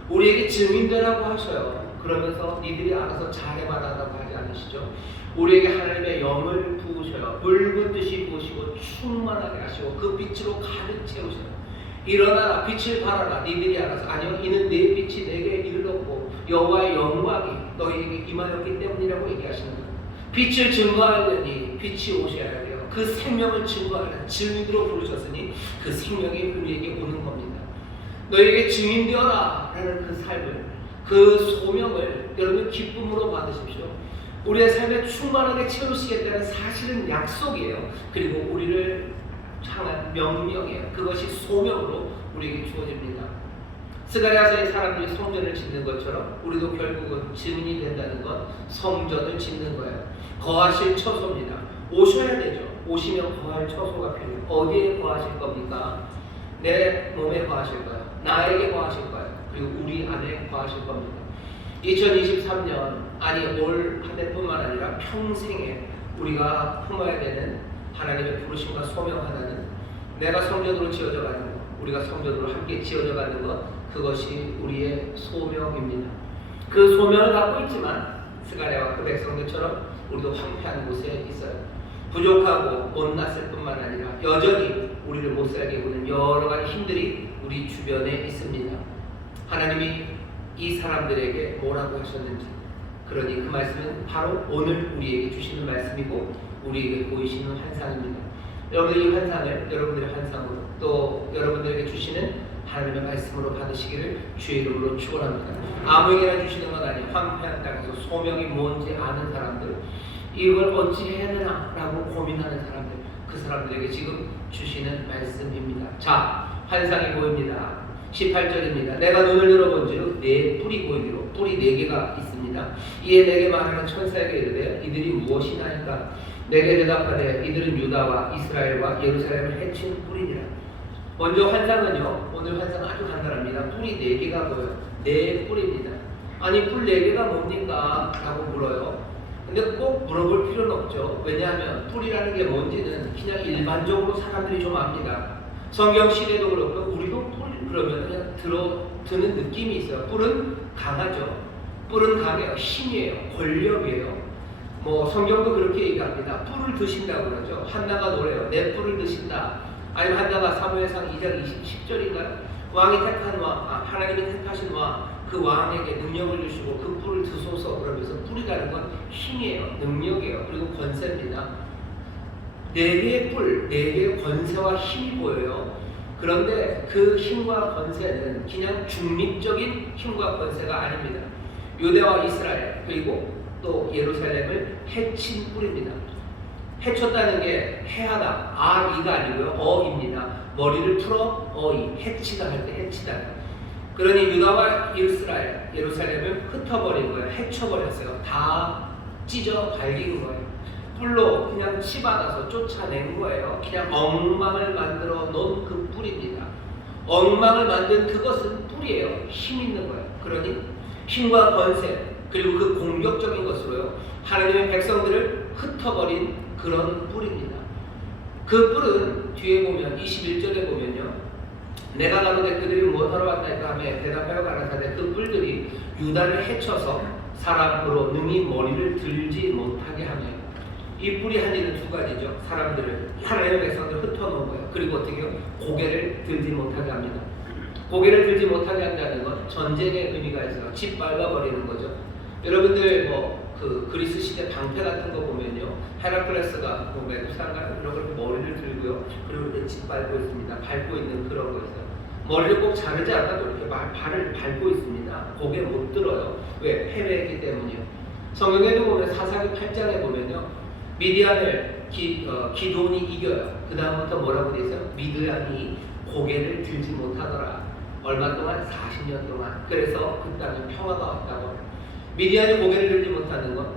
우리에게 증인되라고 하셔요. 그러면서 니들이 알아서 잘해말하라고 하지 않으시죠? 우리에게 하나님의 영을 부으셔요. 붉은 듯이 부으시고 충만하게 하시고 그 빛으로 가득 채우셔요. 일어나라, 빛을 발하라, 니들이 알아서. 아니요, 이는 내 빛이 내게 이르렀고 여호와의 영광이 너희에게 임하였기 때문이라고 얘기하시는 거예요. 빛을 증거하려니 빛이 오셔야 돼요. 그 생명을 증거하는 증인으로 부르셨으니 그 생명이 우리에게 오는 겁니다. 너에게 증인되어라 라는 그 삶을, 그 소명을 여러분 기쁨으로 받으십시오. 우리의 삶에 충만하게 채우시겠다는 사실은 약속이에요. 그리고 우리를 향한 명령이에요. 그것이 소명으로 우리에게 주어집니다. 스가랴서의 사람들이 성전을 짓는 것처럼 우리도 결국은 증인이 된다는 건 성전을 짓는 거예요. 거하실 처소입니다. 오셔야 되죠. 오시면 거할 처소가 필요해요. 어디에 거하실 겁니까? 내 몸에 거하실 거예요. 나에게 거하실 거예요. 그리고 우리 안에 거하실 겁니다. 2023년, 아니 올 한 해뿐만 아니라 평생에 우리가 품어야 되는 하나님의 부르심과 소명 하나는 내가 성전으로 지어져 가는 것, 우리가 성전으로 함께 지어져 가는 것, 그것이 우리의 소명입니다. 그 소명을 갖고 있지만 스가랴와 그 백성들처럼 우리도 황폐한 곳에 있어요. 부족하고 못났을 뿐만 아니라 여전히 우리를 못살게 구는 여러 가지 힘들이 우리 주변에 있습니다. 하나님이 이 사람들에게 뭐라고 하셨는지, 그러니 그 말씀은 바로 오늘 우리에게 주시는 말씀이고 우리에게 보이시는 환상입니다. 여러분들이 이 환상을 여러분들의 환상으로, 또 여러분들에게 주시는 하나님의 말씀으로 받으시기를 주의 이름으로 축원합니다. 아무에게나 주시는 건 아니에요. 황폐한 땅에서 소명이 뭔지 아는 사람들, 이걸 어찌 해야 되나라고 고민하는 사람들, 그 사람들에게 지금 주시는 말씀입니다. 자, 환상이 보입니다. 18절입니다. 내가 눈을 열어본즉 네 뿔이 보이기로, 뿔이 4개가 있습니다. 이에 내게 말하는 천사에게 이르되 이들이 무엇이나이까? 내게 대답하되 이들은 유다와 이스라엘과 예루살렘을 해친 뿔이니라. 먼저 환상은요, 오늘 환상은 아주 간단합니다. 뿔이 4개가 보여요. 4뿔입니다. 아니 뿔 4개가 뭡니까? 라고 물어요. 근데 꼭 물어볼 필요는 없죠. 왜냐하면 뿔이라는 게 뭔지는 그냥 일반적으로 사람들이 좀 압니다. 성경 시대도 그렇고 우리도 뿔 그러면 그냥 드는 느낌이 있어요. 뿔은 강하죠. 뿔은 강해요. 힘이에요. 권력이에요. 뭐 성경도 그렇게 얘기합니다. 뿔을 드신다고 그러죠. 한나가 노래요. 내 뿔을 드신다. 아니면 한나가 사무엘상 2장 10절인가요? 왕이 택한 왕, 하나님이 택하신 왕, 그 왕에게 능력을 주시고 그 뿔을 드소서 그러면서 뿔이라는 건 힘이에요. 능력이에요. 그리고 권세입니다. 4개의 뿔, 4개의 권세와 힘이 보여요. 그런데 그 힘과 권세는 그냥 중립적인 힘과 권세가 아닙니다. 유대와 이스라엘 그리고 또 예루살렘을 해친 뿔입니다. 해쳤다는 게 해하다, 이가 아니고요, 어입니다. 머리를 풀어 어이, 해치다 할 때 해치다. 그러니 유다와 이스라엘, 예루살렘을 흩어버린 거예요. 해쳐버렸어요. 다 찢어 발긴 거예요. 뿔로 그냥 치받아서 쫓아낸 거예요. 그냥 엉망을 만들어 놓은 그 뿔입니다. 엉망을 만든 그것은 뿔이에요. 힘 있는 거예요. 그러니 힘과 권세 그리고 그 공격적인 것으로요, 하나님의 백성들을 흩어버린 그런 뿔입니다. 그 뿔은 뒤에 보면 21절에 보면요, 내가 가로되 그들이 무엇하러 왔나이까 하며 대답하여 가라사대 그 뿔들이 유다를 해쳐서 사람으로 능히 머리를 들지 못하게 하며, 이 뿔이 한 일은 2가지죠. 사람들을, 하나님의 백성들을 흩어놓은 거예요. 그리고 어떻게 해요? 고개를 들지 못하게 합니다. 고개를 들지 못하게 한다는 건 전쟁의 의미가 있어요. 짓밟아버리는 거죠. 여러분들 그 그리스 시대 방패 같은 거 보면요, 헤라클레스가 메두사인가 이런 걸 머리를 들고요, 그리고 이렇게 짓밟고 있습니다. 밟고 있는 그런 거 있어요. 머리를 꼭 자르지 않아도 이렇게 발을 밟고 있습니다. 고개 못 들어요. 왜? 패배했기 때문이요. 성경에도 보면 사사기 8장에 보면요, 미디안을 기드온이 이겨요. 그 다음부터 뭐라고 돼 있어요? 미디안이 고개를 들지 못하더라. 얼마 동안? 40년 동안. 그래서 그 땅에 평화가 왔다고. 미디안이 고개를 들지 못하는 건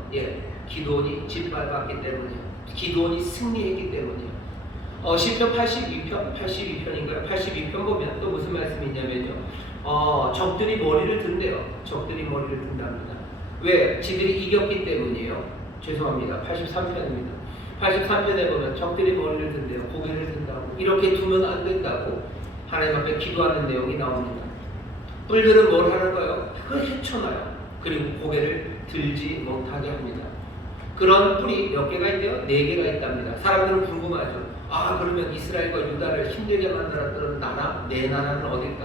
기드온이 짓밟았기 때문이에요. 기드온이 승리했기 때문이에요. 시편 82편인가요? 82편 보면 또 무슨 말씀이 있냐면요, 적들이 머리를 든대요. 적들이 머리를 든답니다. 왜? 지들이 이겼기 때문이에요. 죄송합니다. 83편입니다. 83편에 보면 적들이 머리를 든대요. 고개를 든다고. 이렇게 두면 안 된다고 하나님 앞에 기도하는 내용이 나옵니다. 뿔들은 뭘 하는 거예요? 그걸 헤쳐놔요. 그리고 고개를 들지 못하게 합니다. 그런 뿔이 몇 개가 있대요? 4개가 있답니다. 사람들은 궁금하죠. 그러면 이스라엘과 유다를 힘들게 만들었던 나라, 내 나라는 어딜까?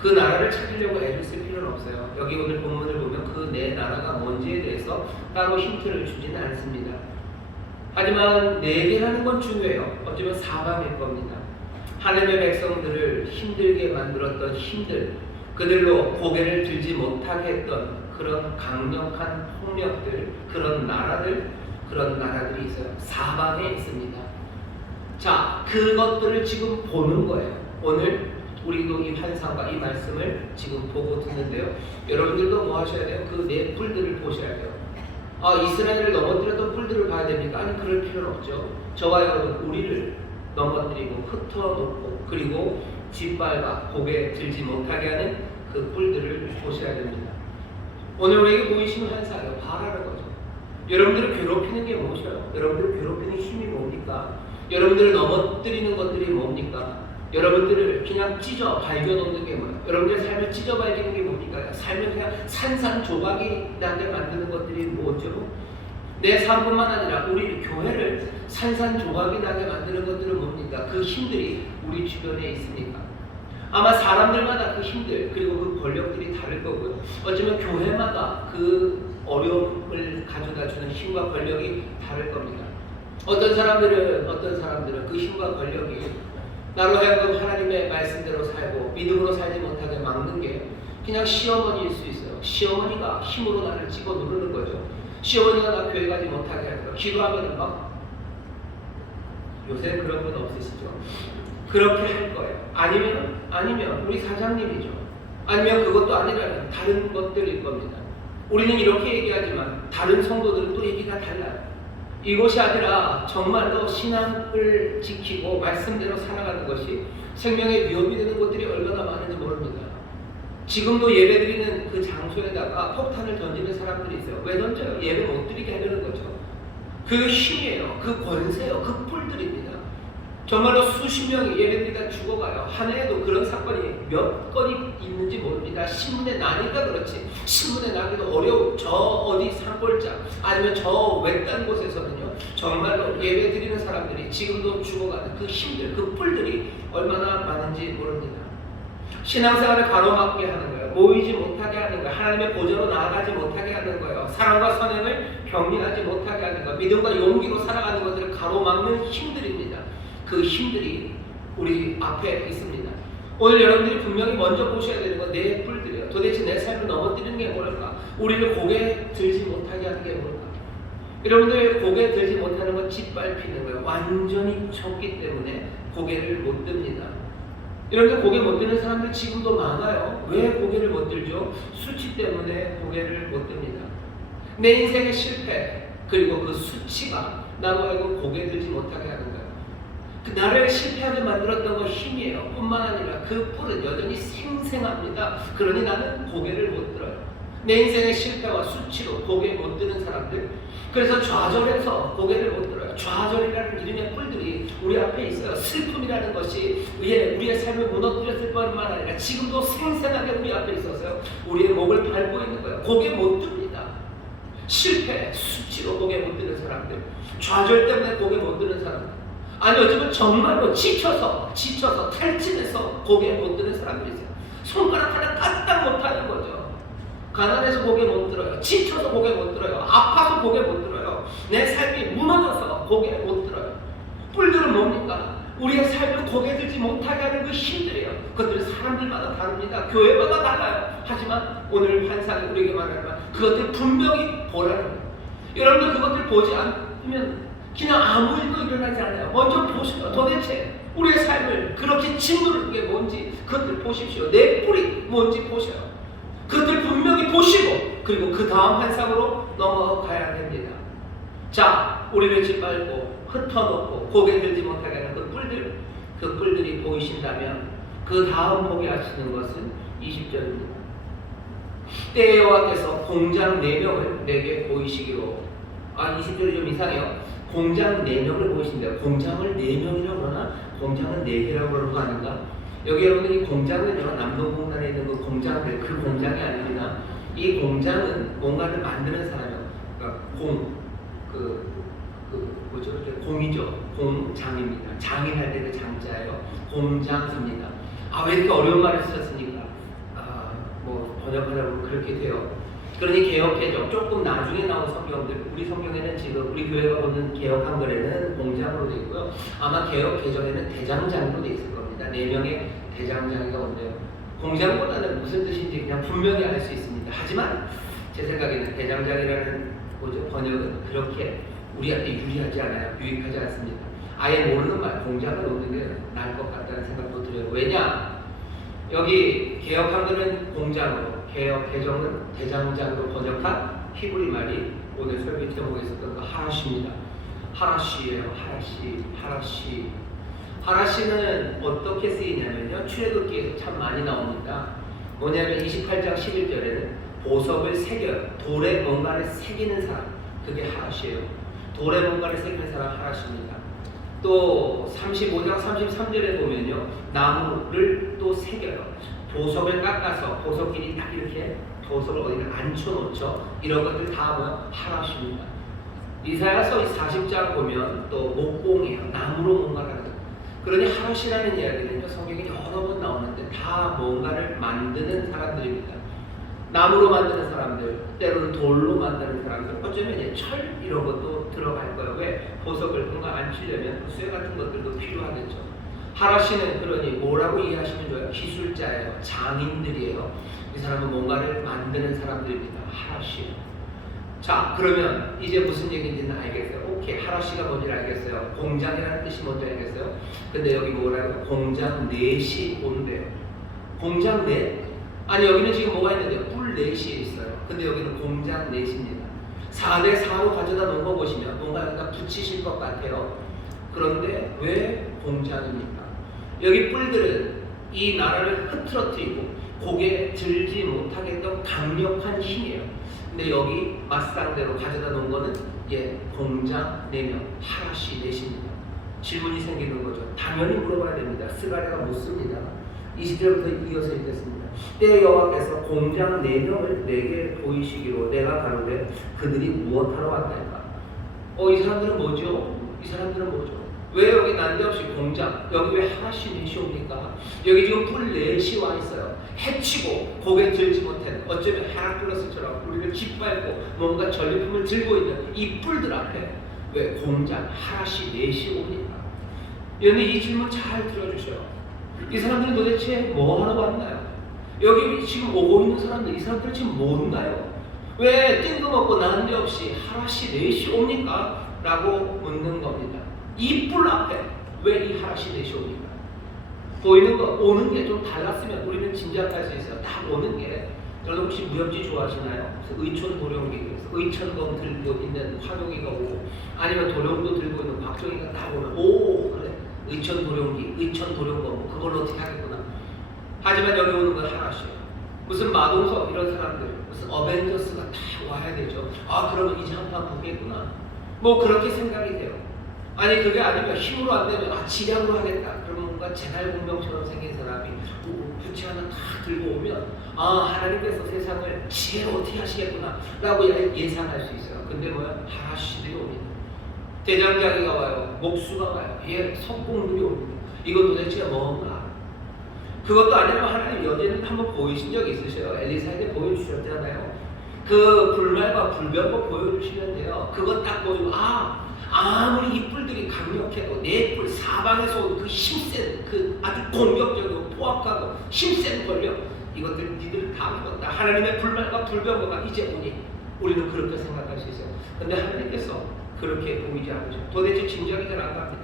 그 나라를 찾으려고 애를 쓸 필요는 없어요. 여기 오늘 본문을 보면 그 내 나라가 뭔지에 대해서 따로 힌트를 주지는 않습니다. 하지만 내게라는 건 중요해요. 어쩌면 사방일 겁니다. 하나님의 백성들을 힘들게 만들었던 힘들, 그들로 고개를 들지 못하게 했던 그런 강력한 폭력들, 그런 나라들이 있어요. 사방에 있습니다. 자, 그것들을 지금 보는 거예요. 오늘 우리도 이 환상과 이 말씀을 지금 보고 듣는데요. 여러분들도 뭐 하셔야 돼요? 그 네 뿔들을 보셔야 돼요. 이스라엘을 넘어뜨렸던 뿔들을 봐야 됩니까? 아니, 그럴 필요는 없죠. 저와 여러분, 우리를 넘어뜨리고 흩어놓고 그리고 짓밟아 고개 들지 못하게 하는 그 뿔들을 보셔야 됩니다. 오늘 우리에게 보이시는 환상이요, 바라는 거죠. 여러분들을 괴롭히는 게 무엇이에요? 여러분들을 괴롭히는 힘이 뭡니까? 여러분들을 넘어뜨리는 것들이 뭡니까? 여러분들을 그냥 찢어 발겨놓는 게 뭐예요? 여러분들의 삶을 찢어 발기는 게 뭡니까? 삶을 그냥 산산조각이 나게 만드는 것들이 뭐죠? 내 삶뿐만 아니라 우리 교회를 산산조각이 나게 만드는 것들은 뭡니까? 그 힘들이 우리 주변에 있으니까. 아마 사람들마다 그 힘들 그리고 그 권력들이 다를 거고요. 어쩌면 교회마다 그 어려움을 가져다주는 힘과 권력이 다를 겁니다. 어떤 사람들은 그 힘과 권력이 나로 하여금 하나님의 말씀대로 살고 믿음으로 살지 못하게 막는 게 그냥 시어머니일 수 있어요. 시어머니가 힘으로 나를 집어 누르는 거죠. 시어머니가 나 교회 가지 못하게 할 거예요. 기도하면 막, 요새 그런 분 없으시죠? 그렇게 할 거예요. 아니면 우리 사장님이죠. 아니면 그것도 아니라면 다른 것들일 겁니다. 우리는 이렇게 얘기하지만 다른 성도들은 또 얘기가 달라요. 이것이 아니라 정말로 신앙을 지키고 말씀대로 살아가는 것이 생명에 위협이 되는 것들이 얼마나 많은지 모릅니다. 지금도 예배드리는 그 장소에다가 폭탄을 던지는 사람들이 있어요. 왜 던져요? 예배 못 드리게 하려는 거죠. 그 힘이에요. 그 권세요. 그 뿔들입니다. 정말로 수십 명이 예배드리다 죽어가요. 한 해에도 그런 사건이 몇 건이 있는지 모릅니다. 신문에 나니까 그렇지. 신문에 나기도 어려운 저 어디 산골짜 아니면 저 외딴 곳에서는요. 정말로 예배드리는 사람들이 지금도 죽어가는 그 힘들, 그 뿔들이 얼마나 많은지 모릅니다. 신앙생활을 가로막게 하는 거예요. 모이지 못하게 하는 거예요. 하나님의 보좌로 나아가지 못하게 하는 거예요. 사랑과 선행을 병리하지 못하게 하는 거예요. 믿음과 용기로 살아가는 것들을 가로막는 힘들입니다. 그 힘들이 우리 앞에 있습니다. 오늘 여러분들이 분명히 먼저 보셔야 되는 건 내 뿔들이에요. 도대체 내 삶을 넘어뜨리는 게 뭘까? 우리를 고개 들지 못하게 하는 게 뭘까? 여러분들 고개 들지 못하는 건 짓밟히는 거예요. 완전히 쳤기 때문에 고개를 못 듭니다. 여러분들 고개 못 드는 사람들 지금도 많아요. 왜 고개를 못 들죠? 수치 때문에 고개를 못 듭니다. 내 인생의 실패 그리고 그 수치가 나로 하여금 고개 들지 못하게 하는 거예요. 그 나를 실패하게 만들었던 건 힘이에요. 뿐만 아니라 그 뿔은 여전히 생생합니다. 그러니 나는 고개를 못 들어요. 내 인생의 실패와 수치로 고개 못 드는 사람들, 그래서 좌절해서 고개를 못 들어요. 좌절이라는 이름의 뿔들이 우리 앞에 있어요. 슬픔이라는 것이 우리의 삶을 무너뜨렸을 뿐만 아니라 지금도 생생하게 우리 앞에 있어서요. 우리의 목을 밟고 있는 거예요. 고개 못 듭니다. 실패, 수치로 고개 못 드는 사람들, 좌절 때문에 고개 못 드는 사람들, 아니 어쩌면 정말로 지쳐서 탈진해서 고개 못 드는 사람들이 있어요. 손가락 하나 까딱 못하는 거죠. 가난해서 고개 못 들어요. 지쳐서 고개 못 들어요. 아파서 고개 못 들어요. 내 삶이 무너져서 고개 못 들어요. 뿔들은 뭡니까? 우리의 삶을 고개 들지 못하게 하는 그 힘들이에요. 그것들은 사람들마다 다릅니다. 교회마다 달라요. 하지만 오늘 환상이 우리에게 말하지만 그것들 분명히 보라는 거예요. 여러분들 그것들 보지 않으면 그냥 아무 일도 일어나지 않아요. 먼저 보시고 도대체 우리의 삶을 그렇게 짓누르는 게 뭔지 그것들 보십시오. 내 뿔이 뭔지 보셔요. 그것들 분명히 보시고 그리고 그 다음 환상으로 넘어가야 됩니다. 자, 우리를 짓밟고 흩어놓고 고개 들지 못하게 하는 그 뿔들이 보이신다면 그 다음 보게 하시는 것은 20절입니다. 때에 여호와께서 공장 4명을 내게 보이시기로. 20절이 좀 이상해요. 공장 4명을 보이신대요. 공장을 4명이라고 그러나 공장은 4개라고 그러는 거 아닌가? 여기 여러분들이 공장은요, 남동공단에 있는 그 공장들, 그 공장이 아닙니다. 이 공장은 뭔가를 만드는 사람이요. 그러니까 공이죠. 공장입니다. 장인할 때 그 장자예요. 공장입니다. 왜 이렇게 어려운 말을 쓰셨습니까? 뭐 번역하려고 그렇게 돼요. 그러니 개혁 개정 조금 나중에 나온 성경들, 우리 성경에는 지금 우리 교회가 보는 개혁 한글에는 공장으로 되어 있고요. 아마 개혁 개정에는 대장장이로 되어 있을 겁니다. 4명의 대장장이가 온대요. 공장보다는 무슨 뜻인지 그냥 분명히 알 수 있습니다. 하지만 제 생각에는 대장장이라는 번역은 그렇게 우리한테 유리하지 않아요. 유익하지 않습니다. 아예 모르는 말, 공장을 놓는 게 나을 것 같다는 생각도 들어요. 왜냐? 여기 개혁 한글은 공장으로, 개혁 개정은 대장장으로 번역한 히브리 말이 오늘 설교 제목에 있었던 그 하라시입니다. 하라시예요. 하라시. 하라시는 어떻게 쓰이냐면요. 출애굽기에서 참 많이 나옵니다. 뭐냐면 28장 11절에는 보석을 새겨요. 돌에 뭔가를 새기는 사람, 그게 하라시예요. 돌에 뭔가를 새기는 사람 하라시입니다. 또 35장 33절에 보면요. 나무를 또 새겨요. 보석을 깎아서 보석끼리 딱 이렇게 보석을 어디를 앉혀놓죠. 이런 것들 다 뭐야? 하라시입니다. 이사야서 40장 보면 또 목공이에요. 나무로 뭔가를 하는 거예요. 그러니 하라시라는 이야기는요. 성경에 여러 번 나오는데 다 뭔가를 만드는 사람들입니다. 나무로 만드는 사람들, 때로는 돌로 만드는 사람들, 어쩌면 이제 철 이런 것도 들어갈 거예요. 왜? 보석을 뭔가 앉히려면 쇠 같은 것들도 필요하겠죠. 하라시는 그러니 뭐라고 이해하시면 좋아요? 기술자예요. 장인들이에요. 이 사람은 뭔가를 만드는 사람들입니다. 하라시. 자, 그러면 이제 무슨 얘기인지는 알겠어요. 오케이, 하라시가 뭔지 알겠어요. 공장이라는 뜻이 뭔지 알겠어요. 근데 여기 뭐라고? 공장 넷이 온대요. 공장 넷? 아니 여기는 지금 뭐가 있는데요? 뿔 넷이 있어요. 근데 여기는 공장 넷입니다. 4대 4로 가져다 놓은 거 보시면 뭔가 여기다 붙이실 것 같아요. 그런데 왜 공장입니까? 여기 뿔들은 이 나라를 흐트러뜨리고 고개 들지 못하겠던 강력한 힘이에요. 근데 여기 맞상대로 가져다 놓은 거는 공장 4명, 하라시 넷입니다. 질문이 생기는 거죠. 당연히 물어봐야 됩니다. 스가랴가 묻습니다. 20절부터 이어서 읽겠습니다. 때 여호와께서 공장 4명을 내게 보이시기로 내가 가로되 그들이 무엇하러 왔나이까? 이 사람들은 뭐죠? 이 사람들은 뭐죠? 왜 여기 난데없이 공장, 여기 왜 하나씩 넷이 옵니까? 여기 지금 뿔 넷이 와 있어요. 해치고 고개 들지 못한, 어쩌면 헤라클레스처럼 우리를 짓밟고 뭔가 전리품을 들고 있는 이 뿔들 앞에 왜 공장 하나씩 넷이 옵니까? 여러분 이 질문 잘 들어주셔요. 이 사람들은 도대체 뭐 하러 왔나요? 여기 지금 오고 있는 사람들, 이 사람들은 지금 뭔가요? 왜 뜬금없고 난데없이 하나씩 넷이 옵니까? 라고 묻는 겁니다. 이 뿔 앞에 왜 이 하나씩 넷이 옵니까? 보이는 거, 오는 게 좀 달랐으면 우리는 짐작할 수 있어요. 딱 오는 게, 여러분 혹시 무협지 좋아하시나요? 의촌 도룡기, 의천검 들고 있는 화룡이가 오고, 아니면 도룡도 들고 있는 박정희가 딱 오면, 오, 그래, 의천 도룡기, 의천 도룡검, 그걸로 어떻게 하겠구나. 하지만 여기 오는 건 하나씩이에요. 무슨 마동석 이런 사람들, 무슨 어벤져스가 다 와야 되죠. 아, 그러면 이제 한판 보겠구나. 뭐 그렇게 생각이 돼요. 아니 그게 아니면 힘으로 안 되면 지량으로 하겠다. 그러면 뭔가 제갈공명처럼 생긴 사람이 부채 하나 다 들고 오면 하나님께서 세상을 지혜로 어떻게 하시겠구나 라고 예상할 수 있어요. 근데 뭐야? 하나씩들이 옵니다. 대장장이가 와요. 목수가 와요. 석공들이 옵니다. 이건 도대체 뭔가? 그것도 아니라 하나님 여제는 한번 보이신 적 있으셔요. 엘리사에게 보여주셨잖아요. 그 불말과 불변법 보여주시는데요. 그거 딱 보이고 아무리 이 뿔들이 강력해도 네 뿔 사방에서 온 그 힘센 그 아주 공격적이고 포악하고 힘센 권력 이것들 니들 다 죽었다. 하나님의 불말과 불변법가 이제 오니 우리는 그렇게 생각할 수 있어요. 근데 하나님께서 그렇게 보이지 않으셔. 도대체 짐작이 잘 안 갑니다.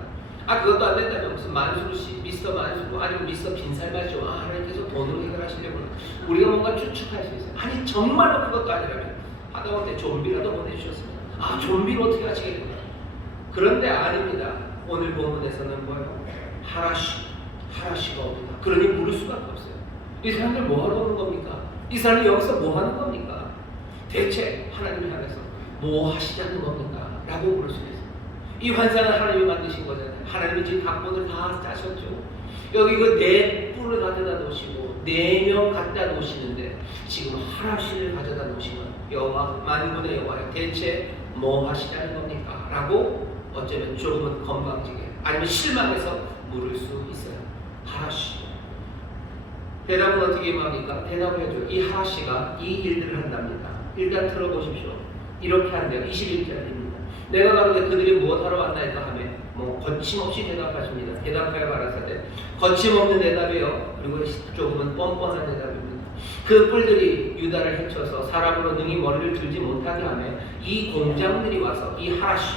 그것도 안 된다면 무슨 만수르씨, 미스터 만수르 아니면 미스터 빈살맞죠. 하나님께서 돈으로 해결하시려구나. 우리가 뭔가 추측할 수 있어요. 아니 정말로 그것도 아니라면 하다못해 좀비라도 보내주셨습니다. 좀비로 어떻게 하시겠구나. 그런데 아닙니다. 오늘 본문에서는 뭐예요? 하라시가 옵니다. 그러니 물을 수밖에 없어요. 이 사람들 뭐 하러 오는 겁니까? 이 사람이 여기서 뭐 하는 겁니까? 대체 하나님을 향해서 뭐 하시자는 겁니까? 라고 물을 수 있어요. 이 환상은 하나님이 만드신 거잖아요. 하나님이 지금 각본을 다 짜셨죠. 여기 그 4뿔을 가져다 놓으시고 4명 갖다 놓으시는데 지금 하나씩을 가져다 놓으시면 여호와 만군의 여호와여 대체 뭐 하시자는 겁니까? 라고 어쩌면 조금은 건방지게 아니면 실망해서 물을 수 있어요. 하나씩. 대답은 어떻게 임합니까? 대답을 해줘요. 이 하나씨가 이 일들을 한답니다. 일단 들어보십시오. 이렇게 한대요. 21절입니다. 내가 가로되 그들이 무엇하러 왔나이까 하며 뭐 거침없이 대답하십니다. 대답하여 가라사대 거침없는 대답이요. 그리고 조금은 뻔뻔한 대답입니다. 그 뿔들이 유다를 해쳐서 사람으로 능히 머리를 들지 못하게 하며 이 공장들이 와서 이 하라시,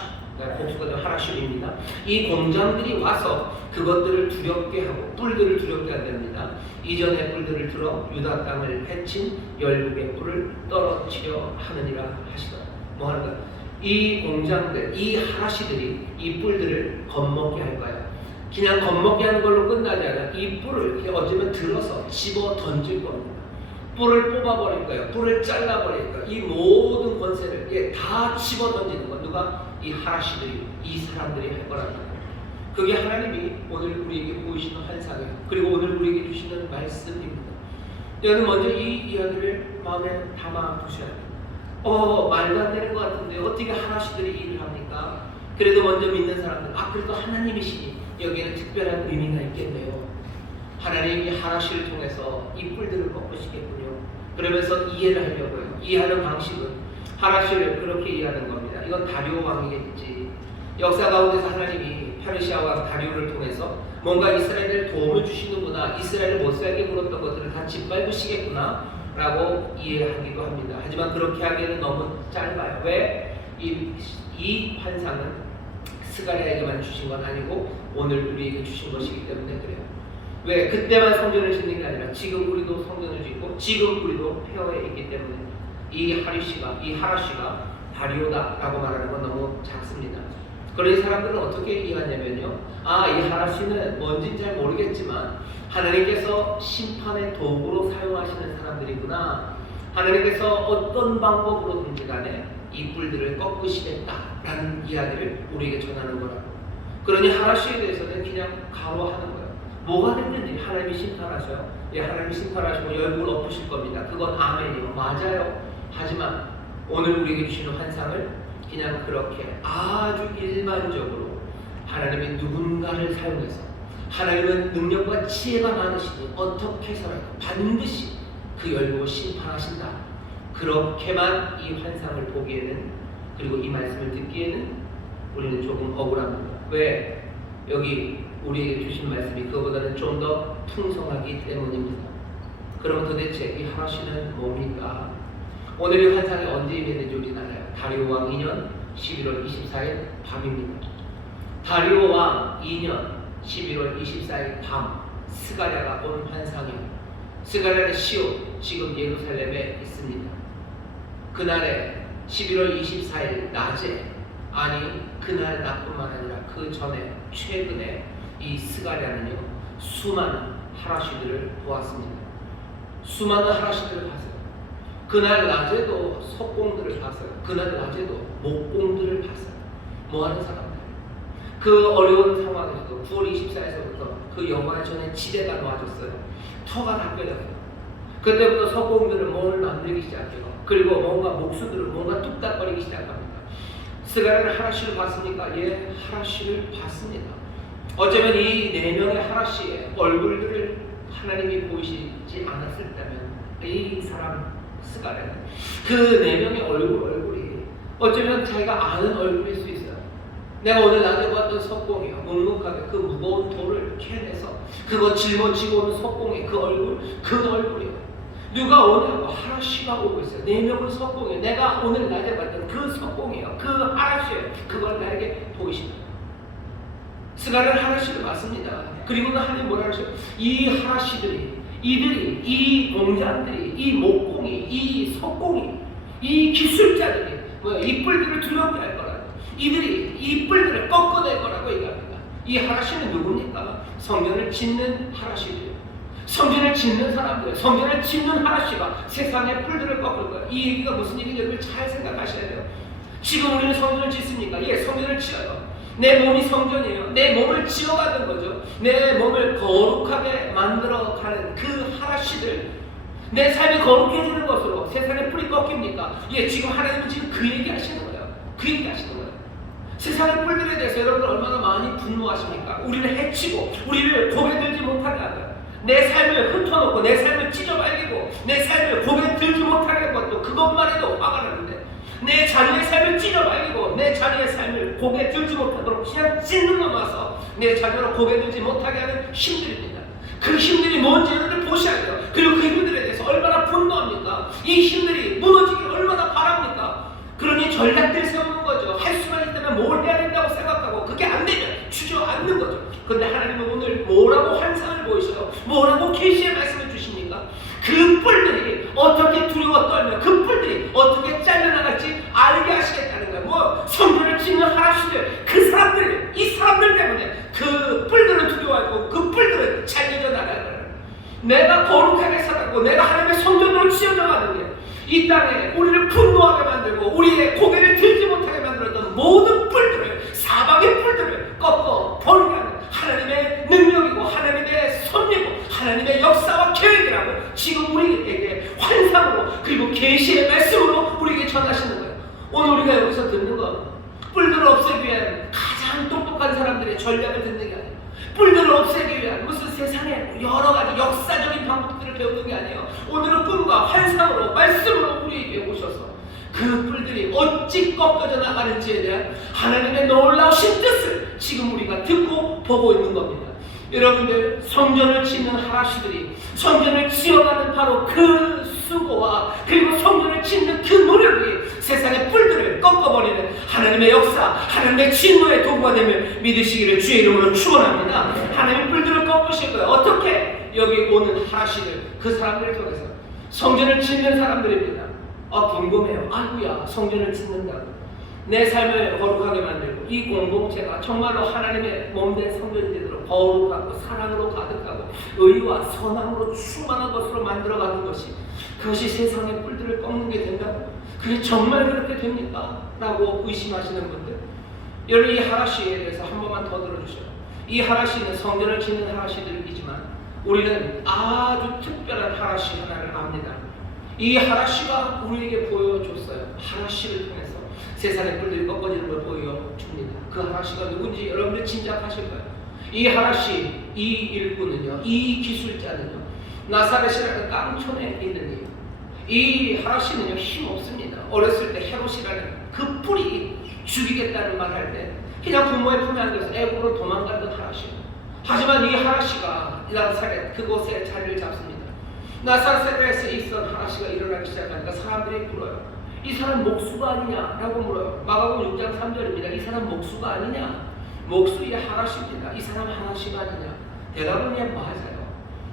복수가 된 하라슈입니다. 이 공장들이 와서 그것들을 두렵게 하고 뿔들을 두렵게 한답니다. 이전의 뿔들을 들어 유다 땅을 해친 열국의 뿔을 떨어뜨려 하느니라 하시더라. 뭐 하는가? 이 공장들, 이 하라시들이 이 뿔들을 겁먹게 할 거예요. 그냥 겁먹게 하는 걸로 끝나지 않아. 이 뿔을 어쩌면 들어서 집어 던질 겁니다. 뿔을 뽑아버릴 거예요. 뿔을 잘라버릴 거예요. 이 모든 권세를 다 집어 던지는 거. 누가? 이 하라시들이, 이 사람들이 할 거라는 거예요. 그게 하나님이 오늘 우리에게 보이시는 환상이에요. 그리고 오늘 우리에게 주시는 말씀입니다. 여러분 먼저 이 이야기를 마음에 담아 두셔야 돼요. 말도 안 되는 것 같은데 어떻게 하나시들이 일을 합니까? 그래도 먼저 믿는 사람들, 그래도 하나님이시니 여기에는 특별한 의미가 있겠네요. 하나님이 하나시를 통해서 이 뿔들을 꺾으시겠군요. 그러면서 이해를 하려고요. 이해하는 방식은 하나시를 그렇게 이해하는 겁니다. 이건 다리오 왕이겠지. 역사 가운데서 하나님이 페르시아 왕 다리오를 통해서 뭔가 이스라엘에 도움을 주시는구나, 이스라엘을 못 살게 굴었던 것들을 다 짓밟으시겠구나 라고 이해하기도 합니다. 하지만 그렇게 하기에는 너무 짧아요. 왜? 이 환상은 스가랴에게만 주신 건 아니고 오늘 우리에게 주신 것이기 때문에 그래요. 왜? 그때만 성전을 짓는 게 아니라 지금 우리도 성전을 짓고 지금 우리도 폐허에 있기 때문에 이 하라시가 다리오다라고 말하는 건 너무 작습니다. 그런 사람들은 어떻게 이해하냐면요. 이 하라시는 뭔진 잘 모르겠지만 하나님께서 심판의 도구로 사용하시는 사람들이구나. 하나님께서 어떤 방법으로든지 간에 이 뿔들을 꺾으시겠다라는 이야기를 우리에게 전하는 거라고. 그러니 하라시에 대해서는 그냥 가로하는 거예요. 뭐가 됐든지 하나님이 심판하셔요. 하나님이 심판하시고 열국을 엎으실 겁니다. 그건 아멘이요. 맞아요. 하지만 오늘 우리에게 주시는 환상을 그냥 그렇게 아주 일반적으로 하나님이 누군가를 사용해서 하나님은 능력과 지혜가 많으시니 어떻게 해서라도 반드시 그 열국을 심판하신다. 그렇게만 이 환상을 보기에는, 그리고 이 말씀을 듣기에는 우리는 조금 억울합니다. 왜? 여기 우리에게 주신 말씀이 그거보다는 좀 더 풍성하기 때문입니다. 그럼 도대체 이 하라시는 뭡니까? 오늘 이 환상이 언제 임했는지 우리는 알아요. 다리오 왕 2년 11월 24일 밤입니다. 다리오 왕 2년 11월 24일 밤, 스가랴가 온 환상이에요. 스가랴는 시온, 지금 예루살렘에 있습니다. 그날에 11월 24일 낮에, 아니 그날 낮뿐만 아니라 그 전에 최근에 이 스가랴는요 수많은 하라시들을 보았습니다. 수많은 하라시들을 봤어요. 그날 낮에도 석공들을 봤어요. 그날 낮에도 목공들을 봤어요. 뭐하는 사람들? 그 어려운 상황에서도 9월 24일서부터 그 여호와의 전에 지대가 놓아졌어요. 터가 다 깨졌어요. 그때부터 석공들은 뭘 만들기 시작해요. 그리고 뭔가 목수들은 뭔가 뚝딱거리기 시작합니다. 스가랴는 하라시를 봤습니까? 예, 하라시를 봤습니다. 어쩌면 이 4명의 하라시의 얼굴들을 하나님이 보이시지 않았을다면 이 사람 스가랴는 그 4명의 얼굴이 어쩌면 자기가 아는 얼굴일 수 있어요. 내가 오늘 낮에 봤던 석공이요, 묵묵하게 그 무거운 돌을 캐내서 그거 짊어지고 오는 석공의 그 얼굴이요. 누가 오늘 하라시가 오고 있어요. 4명은 석공이에요. 내가 오늘 낮에 봤던 그 석공이에요. 그 하라시예요. 그걸 나에게 보이십니다. 스가랴는 하라시를 봤습니다. 그리고는 하나님 뭐라 하셔요? 이 하라시들이, 이 공장들이, 이 목공이, 이 석공이, 이 기술자들이 이 뿔들을 두렵게 할 거라고. 이들이 이 뿔들을 꺾어낼 거라고 얘기합니다. 이 하라시는 누굽니까? 성전을 짓는 하라시들이에요. 성전을 짓는 사람들, 성전을 짓는 하나씨가 세상의 뿔들을 꺾을 거예요. 이 얘기가 무슨 얘기인지 잘 생각하셔야 돼요. 지금 우리는 성전을 짓습니까? 예, 성전을 지어요. 내 몸이 성전이에요. 내 몸을 지어가는 거죠. 내 몸을 거룩하게 만들어가는 그 하나씨들, 내 삶이 거룩해지는 것으로 세상의 뿔이 꺾입니까? 예, 지금 하나님은 지금 그 얘기 하시는 거예요. 그 얘기 하시는 거예요. 세상의 뿔들에 대해서 여러분들 얼마나 많이 분노하십니까? 우리를 해치고 우리를 고개들지 못하게 하는, 내 삶을 삶을 흩어놓고 내 삶을 찢어발리고 내 삶을 고개 들지 못하게 한 것도 그것만 해도 화가 나는데 내 자녀의 삶을 찢어발리고 내 자녀의 삶을 고개 들지 못하도록 그냥 찢는 놈아서 내 자녀를 고개 들지 못하게 하는 힘들입니다. 그 힘들이 뭔지 여러분들 보셔야 돼요. 그리고 그 힘들에 대해서 얼마나 분노합니까? 이 힘들이 무너지기를 얼마나 바랍니까? 그러니 전략들 세우는 거죠. 할 수만 있다면 뭘 해야 된다고 생각하고 그게 안 되면 주저앉는 거죠. 그런데 하나님은 오늘 뭐라고 환상을 보이셔요? 뭐라고 계시의 말씀을 주십니까? 그 뿔들이 어떻게 두려워 떨며 그 뿔들이 어떻게 잘려나갈지 알게 하시겠다는 거예요. 뭐 성전을 짓는 하나님들 그 사람들 이 사람들 때문에 그 뿔들을 두려워하고 그 뿔들은 잘려져 나갈 거예요. 내가 거룩하게 살았고 내가 하나님의 성전으로 지어져 가는 게 이 땅에 우리를 분노하게 만들고 우리의 고개를 들지 못하게 만들었던 모든 뿔들을 사방의 뿔들을 꺾어 버리게 하는 하나님의 능력이고 하나님의 섭리고 하나님의 역사와 계획이라고 지금 우리에게 환상으로 그리고 계시의 말씀으로 우리에게 전하시는 거예요. 오늘 우리가 여기서 듣는 건 뿔들을 없애기 위한 가장 똑똑한 사람들의 전략을 듣는 게 아니에요. 뿔들을 없애기 위한 무슨 세상에 여러 가지 역사적인 방법들을 배우는 게 아니에요. 오늘은 꿈과 환상으로 말씀으로 우리에게 오셔서 그 뿔들이 어찌 꺾어져 나가는지에 대한 하나님의 놀라우신 뜻을 지금 우리가 듣고 보고 있는 겁니다. 여러분들 성전을 짓는 하나시들이 성전을 지어가는 바로 그 수고와 그리고 성전을 짓는 그 노력이 세상의 뿔들을 꺾어버리는 하나님의 역사, 하나님의 진노의 도구가 됨을 믿으시기를 주의 이름으로 축원합니다. 하나님의 뿔들을 꺾으실 거예요. 어떻게? 여기 오는 하나시들 그 사람들을 통해서 성전을 짓는 사람들입니다. 궁금해요. 아이고야 성전을 짓는다고 내 삶을 거룩하게 만들고 이 공동체가 정말로 하나님의 몸된 성전이 되도록 거룩하고 사랑으로 가득하고 의와 선함으로 충만한 것으로 만들어가는 것이 그것이 세상의 뿔들을 꺾는 게 된다고? 그게 정말 그렇게 됩니까? 라고 의심하시는 분들 여러분 이 하나시에 대해서 한 번만 더 들어주셔요. 이 하나시는 성전을 짓는 하나시들이지만 우리는 아주 특별한 하나시 하나를 압니다. 이 하나시가 우리에게 보여줬어요. 하나시를 통해서 세상의 뿔들이 꺾어지는 걸 보여줍니다. 그 하나시가 누군지 여러분들 짐작하실 거예요. 이 하나시, 이 일꾼은요, 이 기술자는요, 나사렛이라는 깡촌에 있는 이 하나시는요 힘없습니다. 어렸을 때 헤롯이라는 그 뿔이 죽이겠다는 말 할 때 그냥 부모의 품에 안겨서 애고로 도망갔던 하나시예요. 하지만 이 하나시가 나사렛 그곳에 자리를 잡습니다. 나사렛에 있던 하나시가 일어나기 시작하니까 사람들이 물어요. 이 사람 목수가 아니냐라고 물어요. 마가복음 6장 3절입니다. 이 사람 목수가 아니냐? 목수의 하나시입니다. 이 사람 하나시가 아니냐? 대답은 예 맞아요.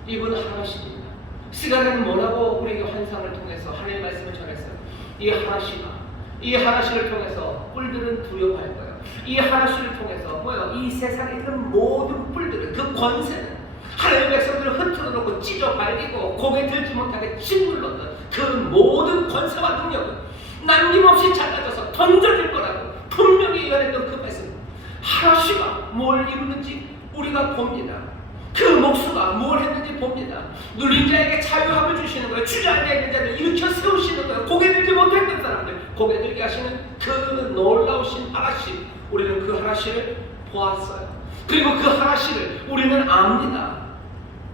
이분은 하나시입니다. 시간에는 뭐라고 우리에게 환상을 통해서 하나님의 말씀을 전했어요. 이 하나시를 통해서 뿔들은 두려워할 거예요. 이 하나시를 통해서 뭐요? 이 세상에 있는 모든 뿔들은 그 권세는 하나님의 백성들을 흩어놓고 찢어 발기고 고개 들지 못하게 짓눌렀던 그 모든 권세와 능력은 남김없이 잘라져서 던져질 거라고 분명히 예언했던 그 말씀 하나시가 뭘 이루는지 우리가 봅니다. 그 목수가 뭘 했는지 봅니다. 눌린 자에게 자유함을 주시는 거예요. 주저앉아 있는 자를 일으켜 세우시는 거예요. 고개 들지 못했던 사람들 고개 들게 하시는 그 놀라우신 하나시 우리는 그 하나시를 보았어요. 그리고 그 하나시를 우리는 압니다.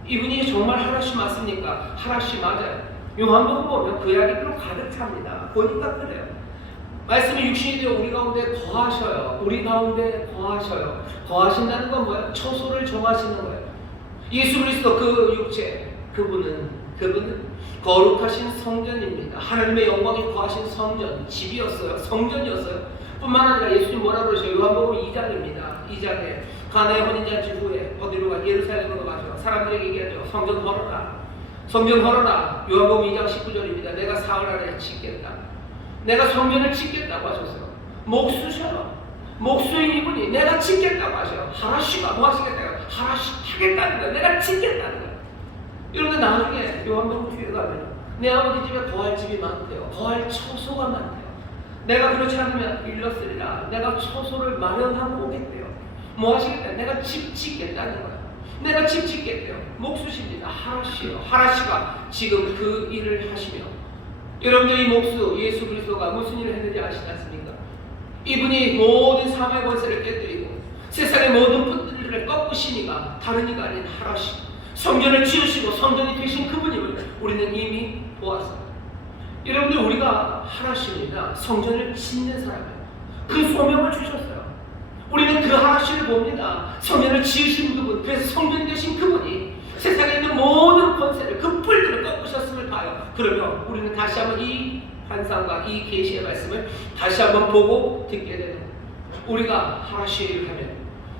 이분이 정말 하나시 맞습니까? 하나시 맞아요. 요한복음 보면 그 이야기로 가득 찹니다. 보니까 그래요. 말씀이 육신이 되어 우리 가운데 거하셔요. 우리 가운데 거하셔요. 거하신다는 건 뭐예요? 처소를 정하시는 거예요. 예수 그리스도 그 육체, 그분은 거룩하신 성전입니다. 하나님의 영광이 거하신 성전, 집이었어요. 성전이었어요. 뿐만 아니라 예수님 뭐라고 그러셔요? 요한복음 2장입니다. 2장에 가나의 혼인잔치 후에 어디로 가? 예루살렘으로 가죠. 사람들에게 얘기하죠. 성전 걸어라. 성전 걸어라. 요한복음 2장 19절입니다. 내가 사흘 안에 짓겠다. 내가 성전을 짓겠다고 하셨어요. 목수셔요. 목수인 이분이 내가 짓겠다고 하셔요. 하나시가 뭐 하시겠다고? 하나시 하겠다는 거예요. 내가 짓겠다는 거예요. 여러분들 나중에 요한복음 뒤에 가면 내 아버지 집에 거할 집이 많대요. 거할 처소가 많대요. 내가 그렇지 않으면 일렀으리라. 내가 처소를 마련하고 오겠대요. 뭐 하시겠다? 내가 집 짓겠다는 거예요. 내가 집 짓겠대요. 목수십니다. 하나시요. 하나시가 지금 그 일을 하시며 여러분들이 목수 예수 그리스도가 무슨 일을 했는지 아시지 않습니까? 이분이 모든 사망의 권세를 깨뜨리고 세상의 모든 분들을 꺾으신 이가 다른 이가 아닌 하나시 성전을 지으시고 성전이 되신 그분임을 우리는 이미 보았어요. 여러분들, 우리가 하나님이나 성전을 짓는 사람이에요. 그 소명을 주셨어요. 우리는 그 하나님을 봅니다. 성전을 지으신 그분, 그래서 성전이 되신 그분이 세상에 있는 모든 권세를, 그 뿔들을 꺾으셨음을 봐요. 그러면 우리는 다시 한번 이 환상과 이 계시의 말씀을 다시 한번 보고 듣게 되는 거예요. 우리가 하나님을 하면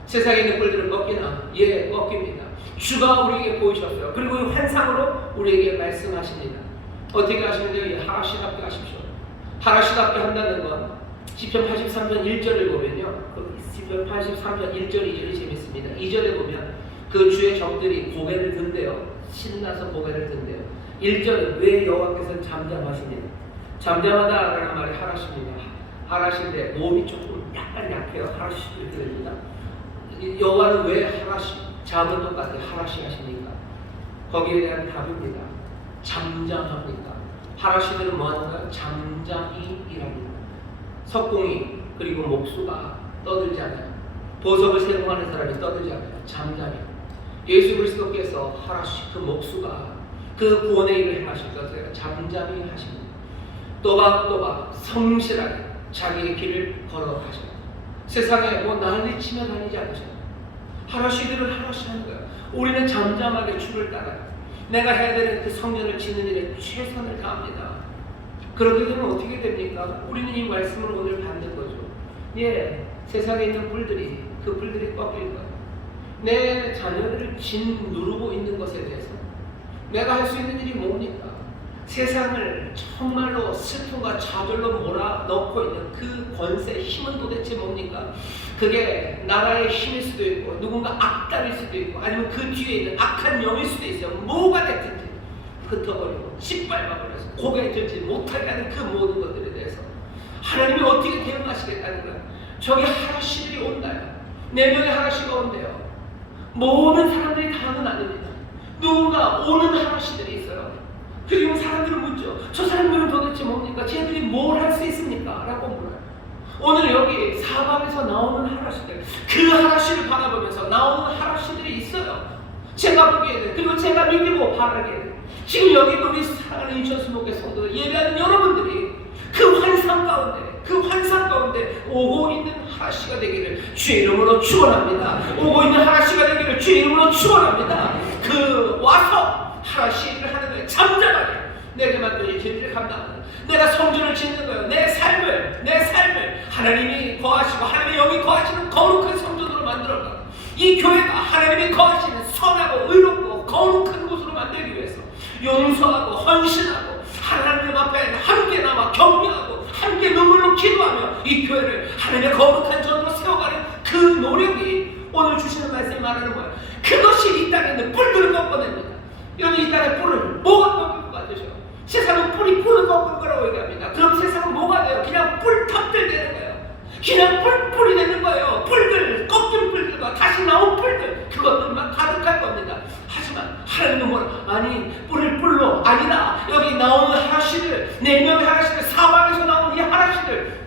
세상에 있는 뿔들을 꺾이나? 예, 꺾입니다. 주가 우리에게 보이셨어요. 그리고 이 환상으로 우리에게 말씀하십니다. 어떻게 하시는데요? 예, 하나님답게 하십시오. 하나님답게 한다는 건 시편 83편 1절을 보면요, 그 시편 83편 1절 2절이 재밌습니다. 2절에 보면 그 주의 적들이 고개를 든대요. 신나서 고개를 든대요. 1절은 왜 여호와께서는 잠잠하십니다. 잠잠하다라는 말이 하라십니다. 하라신데 몸이 조금 약간 약해요. 하라시 이렇게 됩니다. 여호와는 왜 하라시, 잠은 똑같아요. 하라시 하십니까? 거기에 대한 답입니다. 잠잠합니다. 하라시들은 뭐하는가요? 잠잠히 일합니다. 석공이 그리고 목수가 떠들지 않아요. 보석을 세공하는 사람이 떠들지 않아요. 잠잠히. 예수 그리스도께서 하라시, 그 목수가 그 구원의 일을 행하실 것을 잠잠히 하십니다. 또박또박 성실하게 자기의 길을 걸어가셔요. 세상에 뭐 난리치며 다니지 않으셔요. 하나시들을 하나씩 하는 거예요. 우리는 잠잠하게 주를 따라요. 내가 해야 되는 그 성전을 짓는 일에 최선을 다합니다. 그렇게 되면 어떻게 됩니까? 우리는 이 말씀을 오늘 받는 거죠. 예, 세상에 있는 뿔들이, 그 뿔들이 꺾일 거예요. 내 자녀들을 짓누르고 있는 것에 대해서 내가 할 수 있는 일이 뭡니까? 세상을 정말로 슬픔과 좌절로 몰아넣고 있는 그 권세, 힘은 도대체 뭡니까? 그게 나라의 힘일 수도 있고 누군가 악당일 수도 있고 아니면 그 뒤에 있는 악한 영일 수도 있어요. 뭐가 됐든지 흩어버리고 짓밟아버려서 고개에 들지 못하게 하는 그 모든 것들에 대해서 하나님이 어떻게 대응하시겠다는 거예요? 저기 하나씨들이 온다요. 4명의 하나씨가 온대요. 모든 사람들이 다는 아닙니다. 누군가 오는 하나씨들이 있어요. 그리고 사람들을 묻죠. 저 사람들은 도대체 뭡니까? 쟤들이 뭘 할 수 있습니까? 라고 물어요. 오늘 여기 사방에서 나오는 하나씨들, 그 하나씨를 바라보면서 나오는 하나씨들이 있어요. 제가 보기에는, 그리고 제가 믿고 바라기에는 지금 여기 우리 사랑하는 인천수목회 성도들 예배하는 여러분들이 그 환상 가운데 오고 있는 하나씨가 되기를 주의 이름으로 축원합니다. 오고 있는 하나씨가 되기를 주의 이름으로 축원합니다. 그 와서 하나씨를 하는 거예요. 잠잠하게 내게 맡긴 이 길을 감당하는, 내가 성전을 짓는 거예요. 내 삶을 하나님이 거하시고 하나님의 영이 거하시는 거룩한 성전으로 만들어가, 이 교회가 하나님이 거하시는 선하고 의롭고 거룩한 곳으로 만들기 위해서 용서하고 헌신하고 하나님 앞에 함께 남아 격려하고 함께 눈물로 기도하며 이 교회를 하나님의 거룩한 전으로 세워가는 그 노력이 오늘 주시는 말씀이 말하는 거예요. 그것이 이 땅에 있는 뿔들을 꺾어냅니다. 여러분, 이 땅의 뿔을 뭐가 꺾을 것 같으셔? 세상은 뿔이 뿔을 꺾을 거라고 얘기합니다. 그럼 세상은 뭐가 돼요? 그냥 뿔탑들 되는 거예요. 그냥 뿔이 되는 거예요. 뿔들, 꺾인 뿔들과 다시 나온 뿔들, 그것들만 가득할 겁니다. 하지만 하나님은 뭐라? 아니, 뿔을 뿔로 아니다. 여기 나오는 하나씨들, 4명의 하나씨들, 사방에서 나오는 이 하나씨들,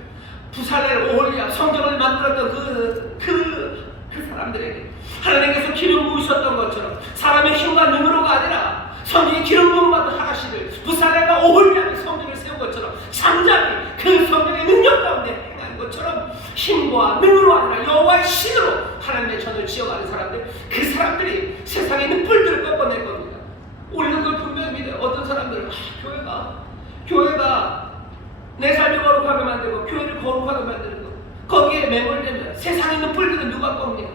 부살렐, 오홀리압, 성전을 만들었던 그 사람들에게 하나님께서 기름 부으셨던 것처럼 사람의 힘과 능으로가 아니라 성령의 기름 부음 받은 하나씨들, 부살렐과 오홀리압의 성전을 세운 것처럼 잠잠히 그 성령의 능력 가운데 행한 것처럼 힘과 능으로 아니라 여호와의 신으로 하나님의 전을 지어가는 사람들, 그 사람들이 세상에 있는 뿔들을 꺾어낼 겁니다. 우리는 그걸 분명히 믿어요. 어떤 사람들은 교회가 내 삶을 거룩하게 만들고 교회를 거룩하게 만드는 것, 거기에 매몰되면 세상에 있는 뿔들은 누가 꺾냐?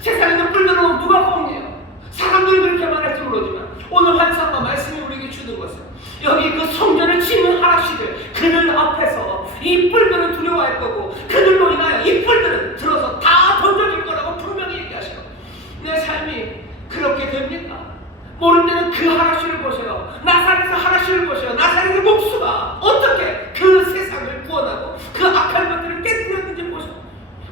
세상에 있는 뿔들은 누가 꺾냐? 사람들이 그렇게 말할지 모르지만 오늘 환상과 말씀이 우리에게 주는 것은 여기 그 성전을 짓는 하나씨들, 그들 앞에서 이 뿔들은 두려워할 거고 그들로 인하여 이 뿔들은 들어서 다 던져질 거라고 분명히 얘기하셔요. 내 삶이 그렇게 됩니까? 모를 때는 그 하나씨를 보세요. 나사렛에서 하나씨를 보세요. 나사렛의 목수가 어떻게 그 세상을 구원하고 그 악한 것들을 깨뜨렸는지 보세요.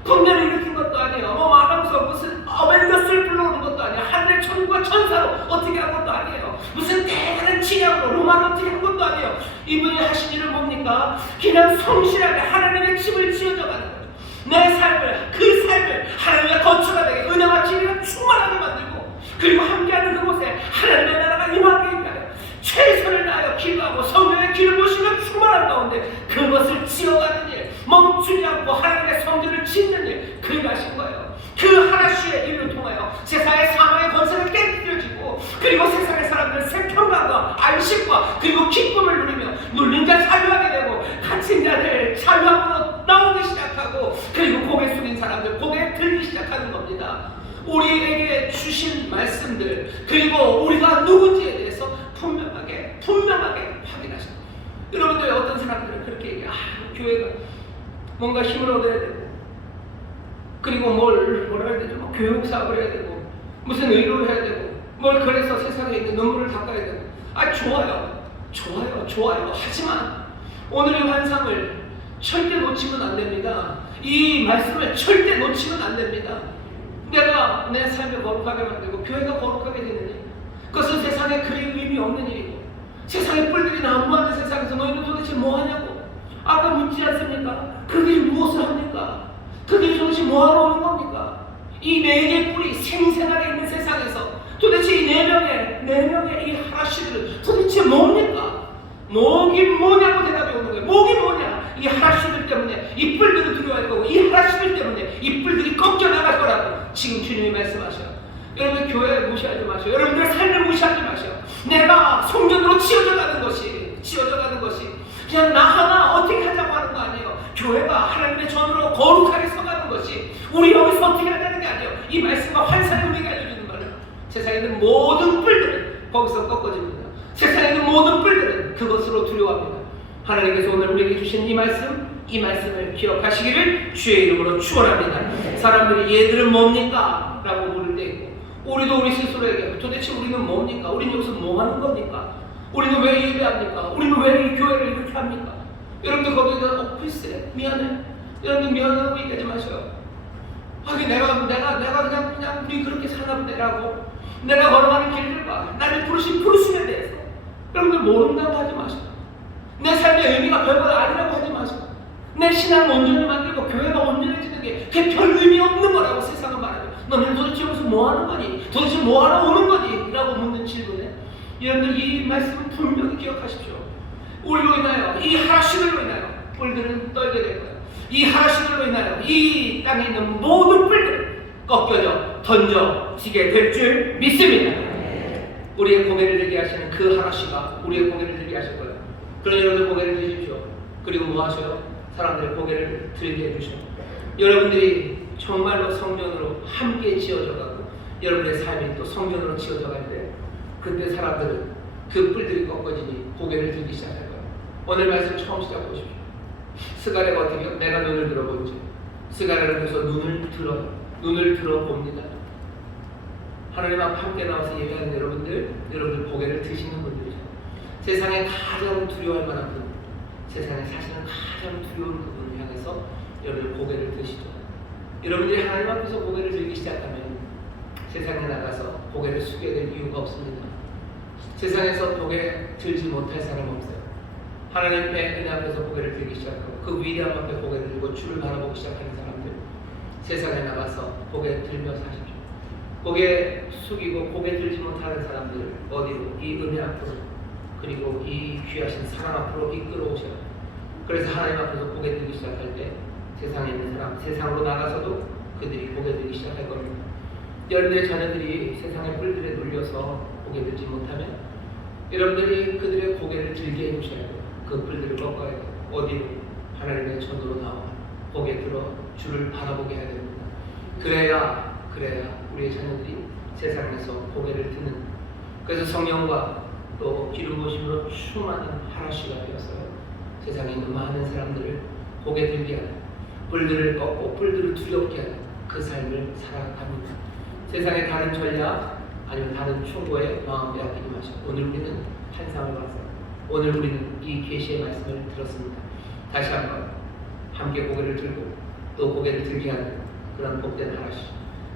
공연을 일으킨 것도 아니에요. 뭐 말하면서 무슨 어벤져스를 불러오는 것도 아니에요. 하늘의 천국과 천사로 어떻게 한 것도 아니에요. 무슨 대단한 치약으로 로마로 어떻게 한 것도 아니에요. 이분이 하신 일은 뭡니까? 그냥 성실하게 하나님의 집을 지어져 가는 거예요. 내 삶을, 그 삶을 하나님의 거처가 되게 은혜와 진리가 충만하게 만들고 그리고 함께하는 그곳에 하나님의 나라가 임하게 위하여 최선을 다하여 기도하고 성령의 기름 부으심을 충만한 가운데 그것을 지어가는 일, 멈추지 않고 하나님의 성전을 짓는 일, 그를 하신 거예요. 그 하나씨의 일을 통하여 세상의 사망의 권세를 깨뜨려지고, 그리고 세상의 사람들은 새 평강과 안식과 그리고 기쁨을 누리며 눌린 자 자유하게 되고, 갇힌 자들 자유함으로 나오기 시작하고, 그리고 고개 숙인 사람들 고개 들기 시작하는 겁니다. 우리에게 주신 말씀들, 그리고 우리가 누군지에 대해서 분명하게 확인하십니다. 여러분들, 어떤 사람들은 그렇게 얘기해요. 교회가 뭔가 힘을 얻어야 되고, 그리고 뭐라 해야 되죠? 교육 사업을 해야 되고, 무슨 의료를 해야 되고, 뭘 그래서 세상에 있는 눈물을 닦아야 되고. 좋아요. 하지만 오늘의 환상을 절대 놓치면 안 됩니다. 이 말씀을 절대 놓치면 안 됩니다. 내가 내 삶을 거룩하게 만들고 교회가 거룩하게 되는 일, 그것은 세상에 그리 의미 없는 일이고, 세상에 뿔들이 난무하는 세상에서 너희는 도대체 뭐하냐고 아까 묻지 않습니까? 그들이 무엇을 합니까? 그들이 도대체 뭐하러 오는 겁니까? 이 네 개의 뿔이 생생하게 있는 세상에서 도대체 이 네 명의 이 하나씨들은 도대체 뭡니까? 목이 뭐냐고 대답이 오는 거예요. 목이 뭐냐? 이 하나씨들 때문에 이 뿔들을 두려워할 거고, 이 하나씨들 때문에 이 뿔들이 꺾여 나갈 거라고 지금 주님이 말씀하셔요. 여러분, 교회 무시하지 마세요. 여러분들의 삶을 무시하지 마세요. 내가 성전으로 지어져 가는 것이 그냥 나 하나 어떻게 하자고 하는 거 아니에요. 교회가 하나님의 전으로 거룩하게 서가는 것이 우리 여기서 어떻게 하자는 게 아니에요. 이 말씀과 환상의 의미가 열리는 말은 세상에 있는 모든 뿔들은 거기서 꺾어집니다. 세상에 있는 모든 뿔들은 그것으로 두려워합니다. 하나님께서 오늘 우리에게 주신 이 말씀을 기억하시기를 주의 이름으로 축원합니다. 사람들이 얘들은 뭡니까? 라고 물을 때 있고, 우리도 우리 스스로에게 도대체 우리는 뭡니까? 우리는 여기서 뭐 하는 겁니까? 우리는 왜 예배합니까? 우리는 왜 이 교회를 이렇게 합니까? 여러분들 거기에다 글쎄 미안해. 여러분들 미안하다고 얘기하지 마셔요. 내가 그냥 우리 그렇게 사나 보네라고, 내가 걸어가는 길들과 나를 부르신 부르심에 대해서 여러분들 모른다고 하지 마셔요. 내 삶의 의미가 별거 아니라고 하지 마셔요. 내 신앙을 온전히 만들고 교회가 온전해지는 게 그게 별 의미 없는 거라고 세상은 말하죠. 너는 도대체 여기서 뭐 하는 거니? 도대체 뭐 하러 오는 거니? 라고 묻는 질문에 여러분들 이 말씀은 분명히 기억하십시오. 우리로 인하여, 이 하나씨들로 인하여 뿔들은 떨게 될 거예요. 이 하나씨들로 인하여 이 땅에 있는 모든 뿔들은 꺾여져 던져지게 될 줄 믿습니다. 우리의 고개를 들게 하시는 그 하나씨가 우리의 고개를 들게 하실 거예요. 그러니 여러분들 고개를 드십시오. 그리고 뭐 하셔요? 사람들의 고개를 들게 해주셔요. 여러분들이 정말로 성전으로 함께 지어져 가고 여러분의 삶이 또 성전으로 지어져 갈 때, 그때 사람들은 그 뿔들이 꺾어지니 고개를 들기 시작할 거예요. 오늘 말씀 처음 시작 보십시오. 스가랴가 어떻게 해요? 내가 눈을 들어보지. 스가랴를 해서 눈을 들어봅니다. 하나님 앞에 함께 나와서 예배하는 여러분들 고개를 드시는 분들이죠. 세상에 가장 두려워할 만한 분, 세상에 사실은 가장 두려운 그분을 향해서 여러분들 고개를 드시죠. 여러분들이 하나님 앞에서 고개를 들기 시작하면 세상에 나가서 고개를 숙여야 될 이유가 없습니다. 세상에서 고개 들지 못할 사람 없어요. 하나님의 은혜 앞에서 고개를 들기 시작하고 그 위대함 앞에 고개를 들고 주를 바라보기 시작하는 사람들, 세상에 나가서 고개 들며 사십시오. 고개 숙이고 고개 들지 못하는 사람들 어디로? 이 은혜 앞으로, 그리고 이 귀하신 사랑 앞으로 이끌어오셔요. 그래서 하나님 앞에서 고개 들기 시작할 때 세상에 있는 사람, 세상으로 나가서도 그들이 고개 들기 시작할 겁니다. 여러분들의 자녀들이 세상의 뿔들에 눌려서 고개 들지 못하면 여러분들이 그들의 고개를 들게 해주셔야 돼요. 그 뿔들을 꺾어야 돼요. 어디로? 하나님의 전으로 나와 고개 들어 주를 바라보게 해야 됩니다. 그래야 우리의 자녀들이 세상에서 고개를 드는, 그래서 성령과 또 기름 부으심으로 충만한 하나씨가 되었어요. 세상에 있는 많은 사람들을 고개 들게 하고 뿔들을 꺾고 뿔들을 두렵게 하고 그 삶을 살아갑니다. 세상의 다른 전략 아니면 다른 충고에 마음 빼앗기지 마시고, 오늘 우리는 환상을 봤어요. 오늘 우리는 이 계시의 말씀을 들었습니다. 다시 한번 함께 고개를 들고 또 고개를 들게 하는 그런 복된 하나씨,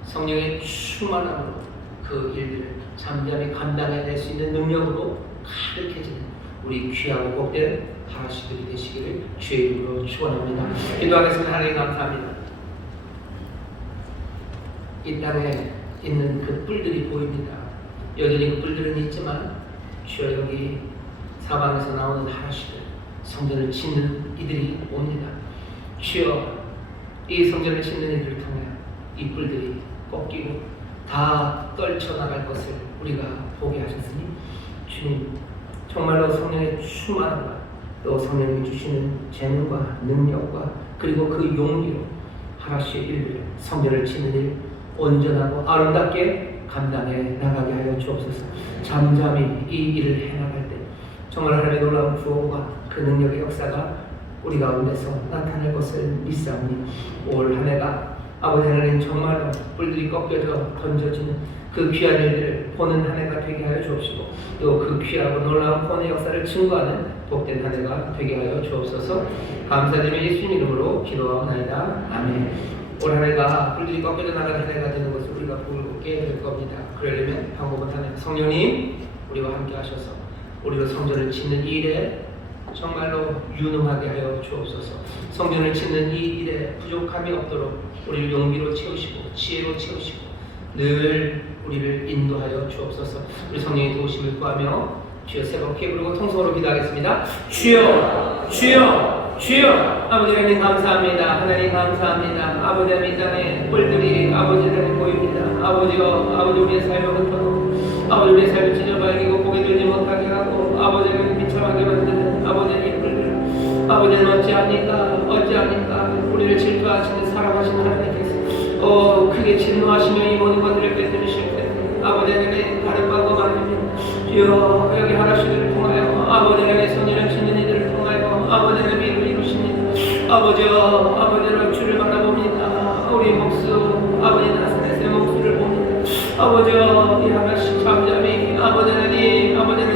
성령의 충만함으로 그 일들을 잠잠히 감당해낼 수 있는 능력으로 가득해지는 우리 귀하고 복된 하나씨들이 되시기를 주의 이름으로 축원합니다. 기도하겠습니다. 하나님 감사합니다. 이 땅에 있는 그 뿔들이 보입니다. 여전히 그 뿔들은 있지만 주여 여기 사방에서 나오는 하나씨들 성전을 짓는 이들이 옵니다. 주여 이 성전을 짓는 이들을 통해 이 뿔들이 꺾이고 다 떨쳐나갈 것을 우리가 보게 하셨으니 주님 정말로 성령의 충만함과 또 성령이 주시는 재능과 능력과 그리고 그 용기로 하나씩 일을 성전을 짓는 일 온전하고 아름답게 감당해 나가게 하여 주옵소서. 잠잠히 이 일을 해나갈 때 정말 하나님의 놀라운 구원과 그 능력의 역사가 우리 가운데서 나타날 것을 믿사오니 올 한 해가 아버지 하나님 정말로 뿔들이 꺾여져 던져지는 그 귀한 일들을 보는 한 해가 되게 하여 주옵시고 또 그 귀하고 놀라운 구원의 역사를 증거하는 복된 한 해가 되게 하여 주옵소서. 감사드리며 예수님 이름으로 기도하옵나이다. 아멘. 올 한 해가 뿔들이 꺾여져 나가는 한 해가 되는 것을 우리가 보게 될 겁니다. 그러려면 방법은 하나님 성령님 우리와 함께 하셔서 우리로 성전을 짓는 이 일에 정말로 유능하게 하여 주옵소서. 성전을 짓는 이 일에 부족함이 없도록 우리를 용기로 채우시고 지혜로 채우시고 늘 우리를 인도하여 주옵소서. 우리 성령의 도우심을 구하며 주여 새롭게 부르고 통성으로 기도하겠습니다. 주여 주여 주여. 아버지 하나님 감사합니다. 하나님 감사합니다. 아버지 하나님 이 땅에 뿔들이 아버지 하나님 보입니다. 아버지여 아버지 우리의 삶을 흩어놓고 아버지 우리의 삶을 찢어발기고 고개 들지 못하게 하고 아버지 하나님 비참하게 만드는 아버지의 뿔들 아버지는 어찌합니까 우리를 질투하시는 사랑하시는 하나님께서 크게 진노하시며 이 모든 것들을 꿰뚫으실 때 아버지 하나님 다른 방법 아닙니다. 주여 여기 하나씩을 통하여 아버지 하나님의 성령을 짓는 이들을 통하여 아버지 하나님의 일을 이루십니다. 아버지여 주를 바라봅니다. 우리 목수 아버지 나사렛의 목수를 봅니다. 아버지여 이 하나씩 잠잠히 아버지 하나님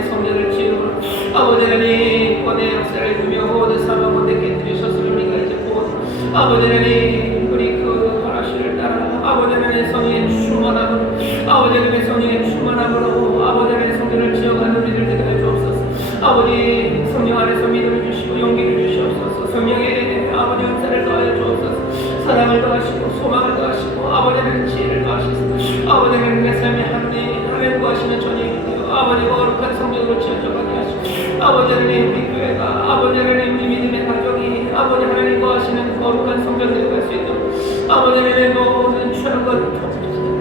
성전을 지으므로 아버지 하나님 권의 역사를 두며 모든 사명 가운데 깨뜨리셨으니 우리가 이제 보고 아버지 하나님 우리 그 하나씩을 따라 아버지 하나님의 성령의 충만함으로 아버지 하나님의 성령의 충만함으로 아버지 하나님의 성전을 지어가는 우리들 되게 하여 주옵소서. 아버지 성령 안에서 믿음을 주시고 용기를 주시옵소서. 성령의 아버지 은사를 더하여 주옵소서. 사랑을 더하시고 소망을 더하시고 아버지 하나님 지혜를 더하시고 아버지 하나님의 삶의 하나님 구하시는 전쟁이 되어 아버지가 거룩한 성전으로 지어져가게 하시고 아버지 하나님 우리 교회가 아버지 하나님 우리 믿음의 가족이 아버지 하나님 구하시는 거룩한 성전 되어갈 수 있도록 아버지 하나님의 모든 추한 것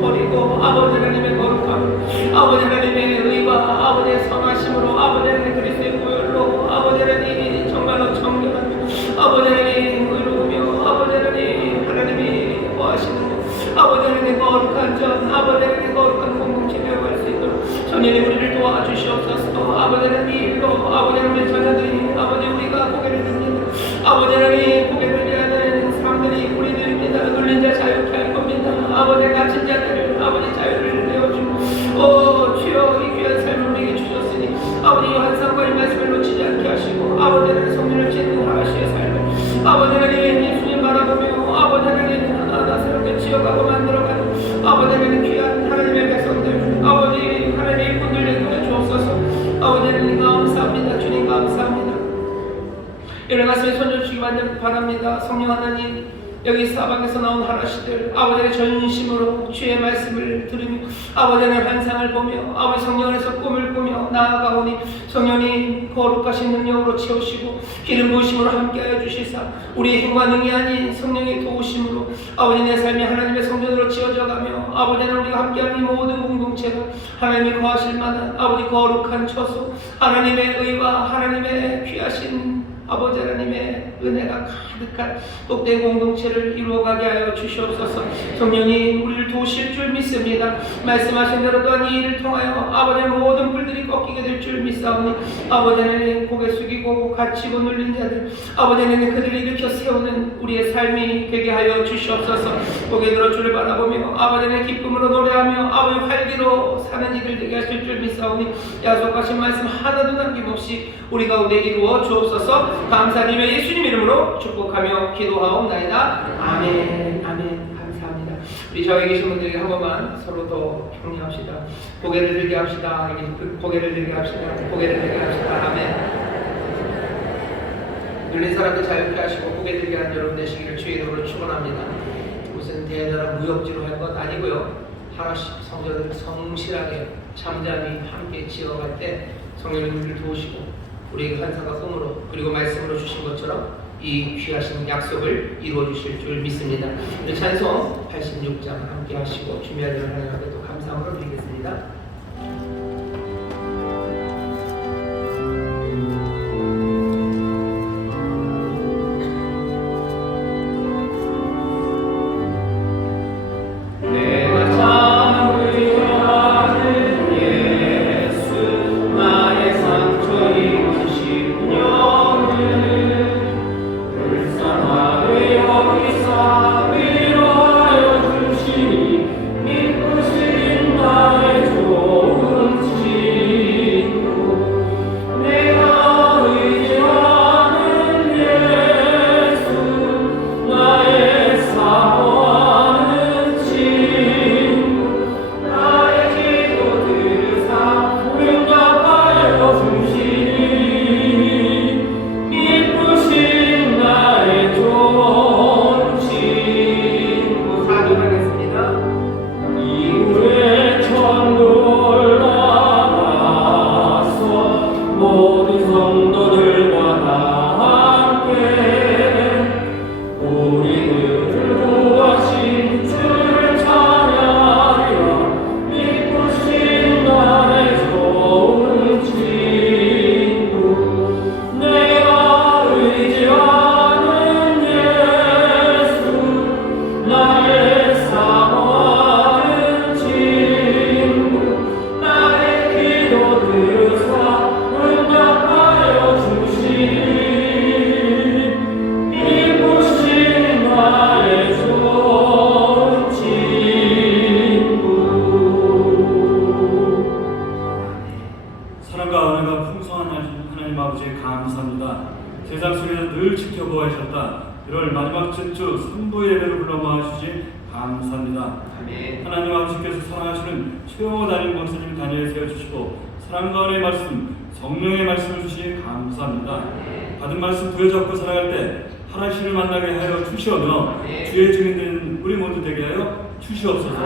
버리고 아버지 하나님의 거룩함 아버지 하나님의 의와 아버지의 선하심으로 아버지 하나님 그리스도의 보혈로 아버지 하나님 정말로 정결하며 아버지 하나님 의로우며 아버지 하나님이 구하시는 아버지 하나님 거룩한 전 아버지 하나님 거룩한 공동체 되어갈 수 있도록 전인이 우리를 도와주시옵소서. 아버지 하나님 일로 아버지 하나님의 자녀들이 아버지 우리가 고개를 듭니다. 아버지 하나님 고개를 들하는 사람들이 우리들입니다. 눌린 자 자유케 할 겁니다. 아버지 갇힌 자들을 아버지 자유를 내어주고 주여 이 귀한 삶을 우리에게 주셨으니 아버지 환상과 이 말씀을 놓치지 않게 하시고 아버지 하나님 성령을 짓는 하나씨의 삶을 아버지 하나님 예수님 바라보며 아버지 하나님 하나스럽게 지어가고 만들어가는 아버지 하나님 귀한 하나님의 백성들 아버지 하나님의 일꾼들 되게 주옵소서. 아버지 하나님 감사합니다. 주님 감사합니다. 일어나서 손을 주시기 바랍니다. 성령 하나님 여기 사방에서 나온 하나씨들 아버지의 전심으로 주의 말씀을 들으며 아버지의 환상을 보며 아버지 성령 안에서 꿈을 꾸며 나아가오니 성령님 거룩하신 능력으로 채우시고 기름 부으심으로 함께하여 주시사 우리의 힘과 능이 아닌 성령의 도우심으로 아버지 내 삶이 하나님의 성전으로 지어져가며 아버지는 우리가 함께하는 이 모든 공동체가 하나님이 거하실 만한 아버지 거룩한 처소 하나님의 의와 하나님의 귀하신 아버지 하나님의 은혜가 가득한 복된 공동체를 이루어가게 하여 주시옵소서. 성령님 우리를 도우실 줄 믿습니다. 말씀하신 대로 또한 이 일을 통하여 아버지의 모든 뿔들이 꺾이게 될 줄 믿사오니 아버지 하나님 고개 숙이고 갇히고 눌린 자들 아버지 하나님 그들을 일으켜 세우는 우리의 삶이 되게 하여 주시옵소서. 고개 들어 주를 바라보며 아버지 하나님 기쁨으로 노래하며 아버지 활기로 사는 이들 되게 하실 줄 믿사오니 약속하신 말씀 하나도 남김없이 우리 가운데 이루어 주옵소서. 감사드리며 예수님 이름으로 축복하며 기도하옵나이다. 아멘. 아멘. 감사합니다. 우리 저기 계신 분들에게 한 번만 서로 더 격려합시다. 고개를 들게 합시다. 고개를 들게 합시다. 고개를 들게 합시다. 아멘. 눌린 사람들 자유케 하시고 고개 들게 하는 여러분 되시기를 주의 이름으로 축원합니다. 무슨 대단한 무역지로 할 것 아니고요. 하나씩 성전을 성실하게 잠잠히 함께 지어갈 때 성령님 우리를 도우시고 우리에게 환상과 꿈으로 그리고 말씀으로 주신 것처럼 이 귀하신 약속을 이루어 주실 줄 믿습니다. 우리 찬송 86장 함께 하시고 준비하려는 하나님 앞에 또 감사함으로 드리겠습니다. 세상 속에서 늘 지켜보아 주셨다. 1월 마지막 주 선부 예배를 불러 모아주신 감사합니다. 아멘. 하나님 아버지께서 사랑하시는 최영호 담임 목사님 단위에 세워주시고 사랑과 은혜의 말씀, 성령의 말씀을 주시니 감사합니다. 받은 말씀 부여잡고 살아갈 때 하나님을 만나게 하여 주시오며 주의 증인된 우리 모두 되게 하여 주시옵소서.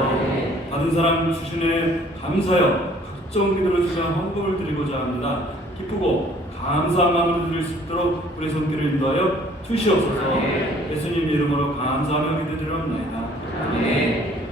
받은 사람 주시네 감사하여 각종 기도를 주며 헌금을 드리고자 합니다. 기쁘고 감사한 마음으로 드릴 수 있도록 우리 손길을 인도하여 주시옵소서. 예수님 이름으로 감사하며 기도드리옵나이다. 아멘.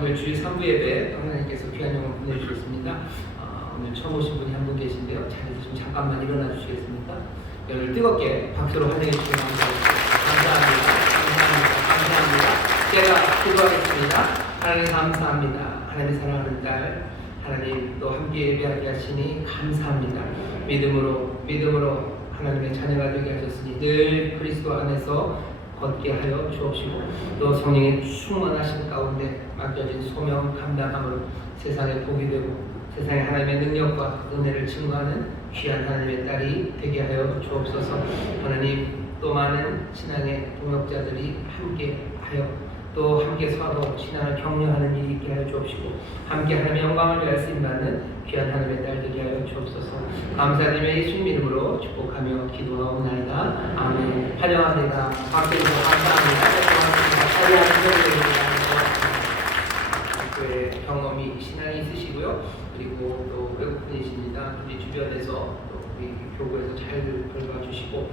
오늘 주일 3부 예배 하나님께서 귀한 영을 보내주셨습니다. 오늘 처음 오신 분이 한 분 계신데요. 자리에서 좀 잠깐만 일어나 주시겠습니까? 여러분을 뜨겁게 박수로 환영해 주시면 감사합니다. 제가 기도하겠습니다. 하나님 감사합니다. 하나님 사랑하는 딸 하나님 또 함께 예배하게 하시니 감사합니다. 믿음으로 하나님의 자녀가 되게 하셨으니 늘 그리스도 안에서 걷게 하여 주옵시고 또 성령의 충만하신 가운데 맡겨진 소명 감당함으로 세상에 복이 되고 세상에 하나님의 능력과 은혜를 증거하는 귀한 하나님의 딸이 되게 하여 주옵소서. 하나님 또 많은 신앙의 동역자들이 함께 하여 또 함께 서로 신앙을 격려하는 일이 있게 하여 주옵시고 함께 하나님의 영광을 위하여 쓰임받는 귀한 하나님의 딸 되게 하여 주옵소서. 감사드리며 예수님 이름으로 축복하며 기도하옵나이다. 아멘. 환영합니다. 박수로 감사합니다. 교회 경험이 신앙이 있으시고요. 그리고 또 외국분이십니다. 우리 주변에서 또 우리 교구에서 잘 돌봐주시고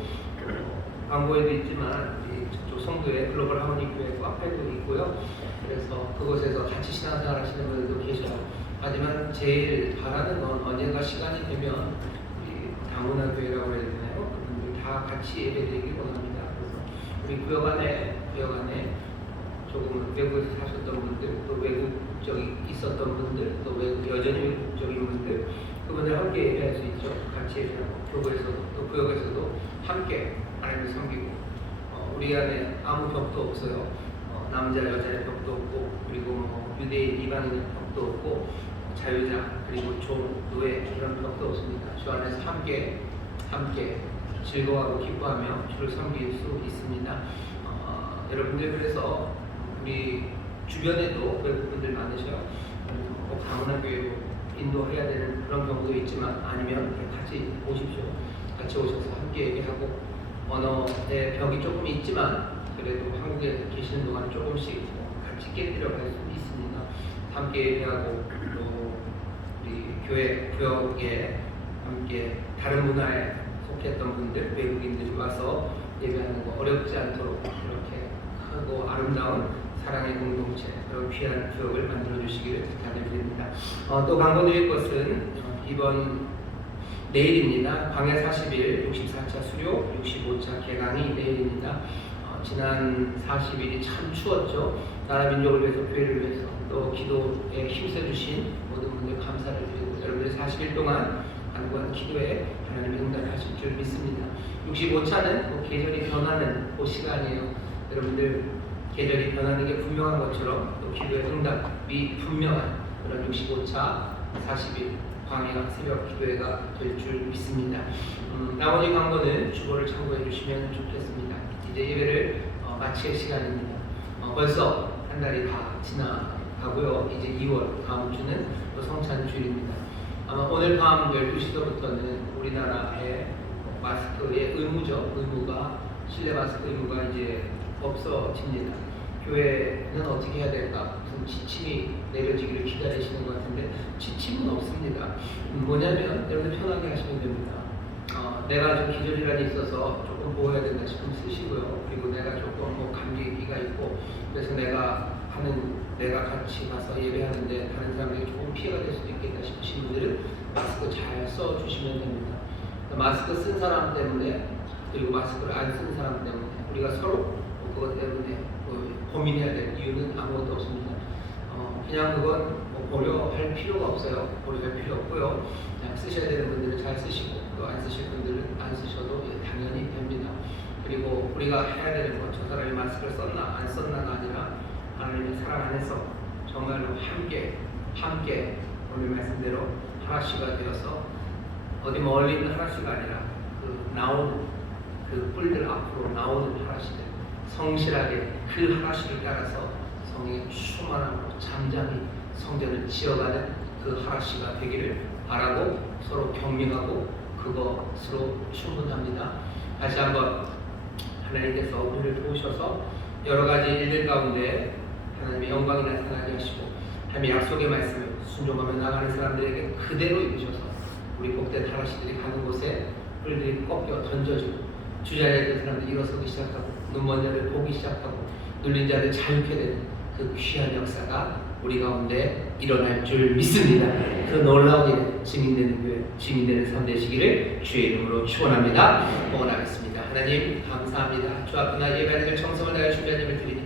광고에도 있지만 우리 저쪽 성도의 글로벌 하모니 교회 카페도 있고요. 그래서 그곳에서 같이 신앙생활 하시는 분들도 계셔요. 하지만 제일 바라는 건 언젠가 시간이 되면 우리 다문화 교회라고 해야 되나요? 그분들 다 같이 예배드리길 원합니다. 그래서 우리 구역 안에 조금 외국에서 사셨던 분들, 또 외국적이 있었던 분들, 또 여전히 외국적인 분들, 그분들 함께 예배할 수 있죠. 같이 예배하고 교구에서도 또 구역에서도 함께 하나님을 섬기고 우리 안에 아무 벽도 없어요. 남자 여자의 벽도 없고 그리고 유대인 이방인의 벽도 없고 자유자 그리고 종 노예 이런 벽도 없습니다. 주 안에서 함께 즐거워하고 기뻐하며 주를 섬길 수 있습니다. 여러분들 그래서 우리 주변에도 외국분들 많으셔요. 꼭 다문화 교회로 인도해야 되는 그런 경우도 있지만 아니면 같이 오십시오. 같이 오셔서 함께 얘기하고 언어의 벽이 조금 있지만 그래도 한국에 계시는 동안 조금씩 같이 깨뜨려갈 수 있습니다. 함께 예배하고 또 우리 교회 구역에 함께 다른 문화에 속했던 분들 외국인들이 와서 예배하는 거 어렵지 않도록 이렇게 크고 아름다운 사랑의 공동체 그런 귀한 구역을 만들어 주시기를 부탁드립니다. 또 광고드릴 것은 이번 내일입니다. 광야 40일 64차 수료 65차 개강이 내일입니다. 지난 40일이 참 추웠죠. 나라 민족을 위해서 교회를 위해서 또 기도에 힘써주신 모든 분들 감사를 드리고 여러분들 40일 동안 간구한 기도에 하나님의 응답하실 줄 믿습니다. 65차는 계절이 변하는 그 시간이에요. 여러분들 계절이 변하는 게 분명한 것처럼 또 기도의 응답이 분명한 그런 65차 40일 광야 새벽 기도회가 될 줄 믿습니다. 나머지 광고는 주보를 참고해 주시면 좋겠습니다. 이제 예배를 마칠 시간입니다. 벌써 한 달이 다 지나가고요. 이제 2월 다음 주는 또 성찬 주일입니다. 아마 오늘 밤 12시부터는 우리나라의 마스크의 의무가 실내 마스크 의무가 이제 없어집니다. 교회는 어떻게 해야 될까? 무슨 지침이 내려지기를 기다리시는 것 같은데 지침은 없습니다. 뭐냐면 여러분 편하게 하시면 됩니다. 내가 좀 기절이란이 있어서 조금 보호해야 된다 싶으면 쓰시고요. 그리고 내가 조금 감기기가 있고 그래서 내가 같이 가서 예배하는데 다른 사람들이 조금 피해가 될 수도 있겠다 싶으신 분들은 마스크 잘 써주시면 됩니다. 마스크 쓴 사람 때문에 그리고 마스크를 안 쓴 사람 때문에 우리가 서로 그것 때문에 고민해야 될 이유는 아무것도 없습니다. 그냥 그건 고려할 필요가 없어요. 고려할 필요 없고요. 그냥 쓰셔야 되는 분들은 잘 쓰시고 또 안 쓰실 분들은 안 쓰셔도 당연히 됩니다. 그리고 우리가 해야 되는 건 저 사람이 마스크를 썼나 안 썼나가 아니라 하나님의 사랑 안에서 정말로 함께 오늘 말씀대로 하나씨가 되어서 어디 멀리 있는 하나씨가 아니라 나오는 그 뿔들 앞으로 나오는 하나씨들 성실하게 그 하나씨를 따라서 성령의 충만함으로 잠잠히 성전을 지어가는 그 하나씨가 되기를 바라고 서로 격려하고 그것으로 충분합니다. 다시 한번 하나님께서 우리를 도우셔서 여러 가지 일들 가운데 하나님의 영광이 나타나게 하시고 하나님의 약속의 말씀을 순종하며 나가는 사람들에게 그대로 입으셔서 우리 복된 하나씨들이 가는 곳에 뿔들이 꺾여 던져지고 주저앉아 있는 사람들이 일어서기 시작하고 눈먼 자들 보기 시작하고 눌린 자들 자유케 되는 그 귀한 역사가 우리 가운데 일어날 줄 믿습니다. 그 놀라운 일 증인되는 교회, 증인되는 삶 되시기를 주의 이름으로 축원합니다. 응원하겠습니다. 하나님 감사합니다. 주 앞이나 예배하는 정성을 다해 준비한 예배 드리니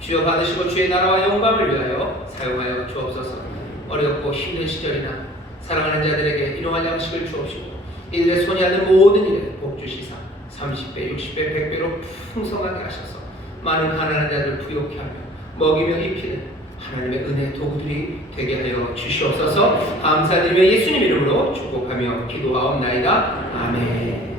주여 받으시고 주의 나라와 영광을 위하여 사용하여 주옵소서. 어렵고 힘든 시절이나 사랑하는 자들에게 일용할 양식을 주옵시고 이들의 손이 하는 모든 일에 복 주시사 30배, 60배, 100배로 풍성하게 하셔서 많은 가난한 자들 부욕케 하며 먹이며 입히는 하나님의 은혜의 도구들이 되게 하여 주시옵소서. 감사드리며 예수님 이름으로 축복하며 기도하옵나이다. 아멘.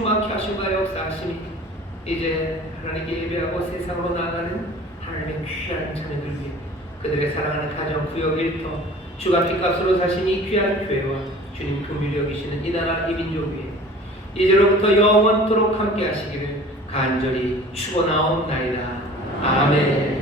충만케 하시고 역사하시니 이제 하나님께 예배하고 세상으로 나아가는 하나님의 귀한 자녀들 위해 그들의 사랑하는 가정, 구역, 일터, 주가 핏값으로 사신 이 귀한 교회와 주님 긍휼히 여기시는 이 나라 이 민족 위에 이제로부터 영원토록 함께 하시기를 간절히 축원하옵나이다. 아멘.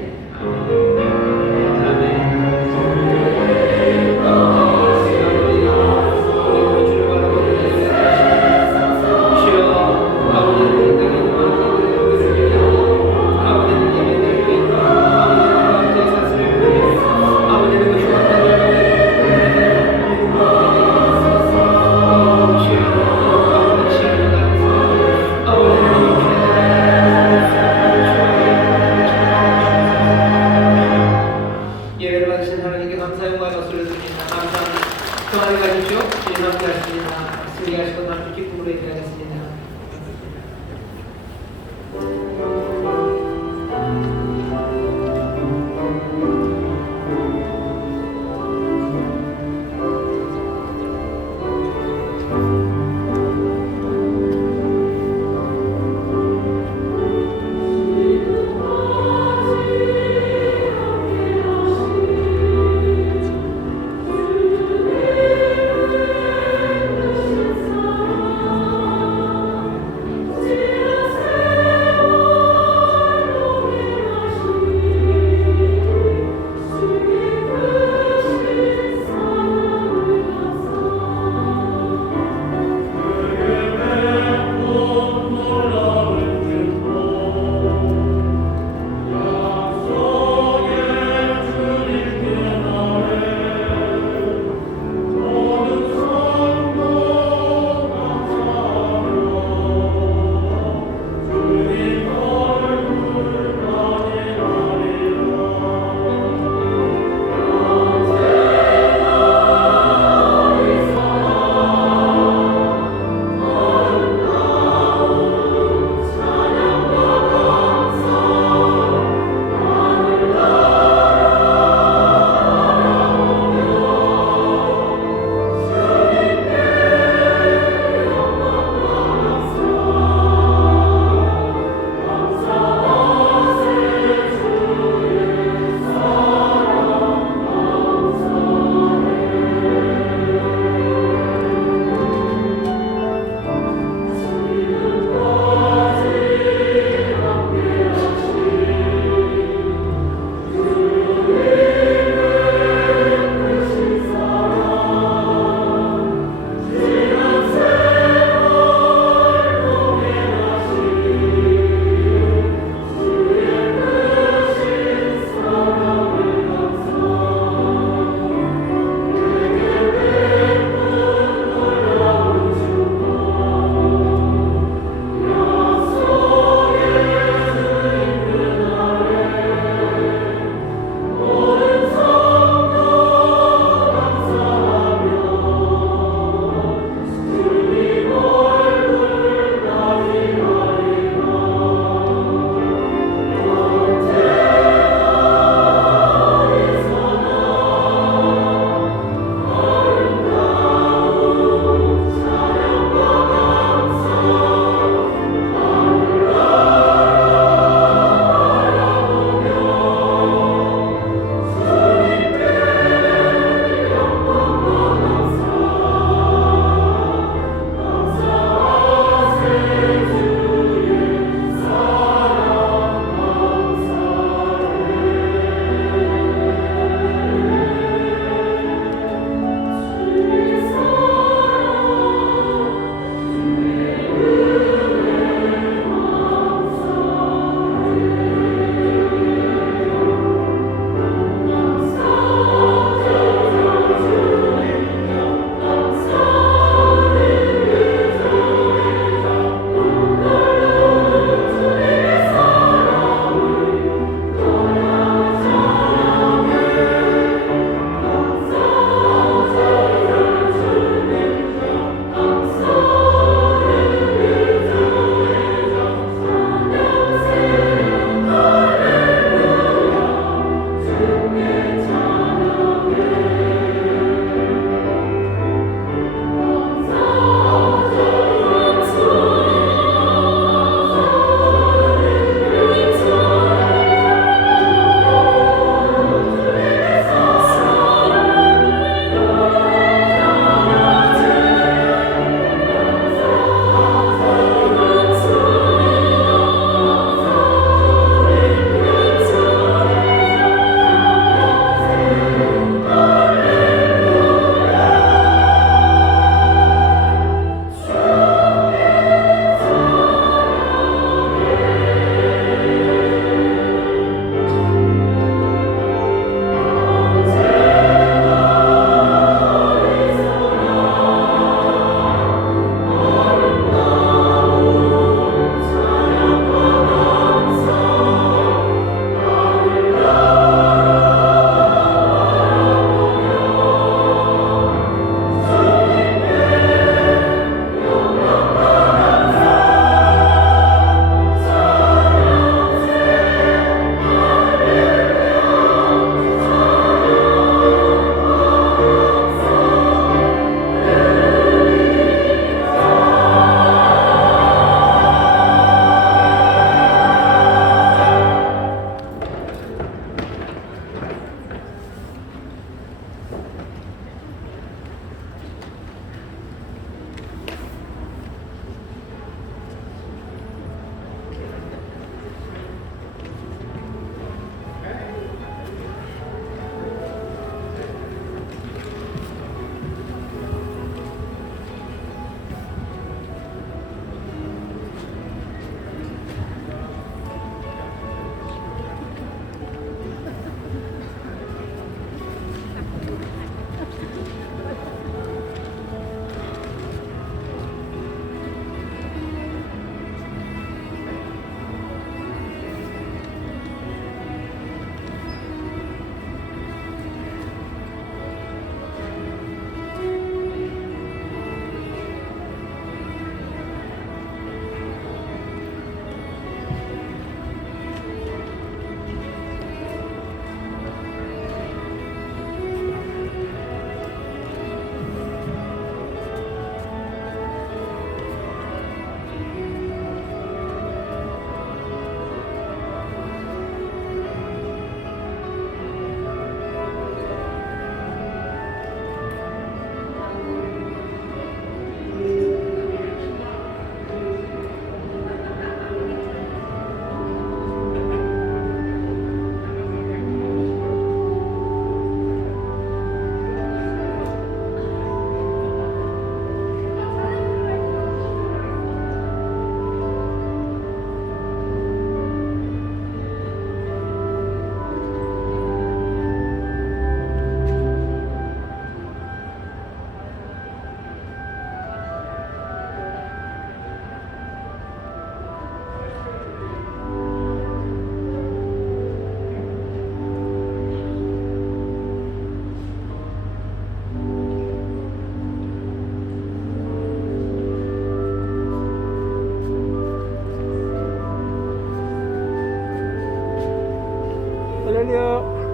할렐루야.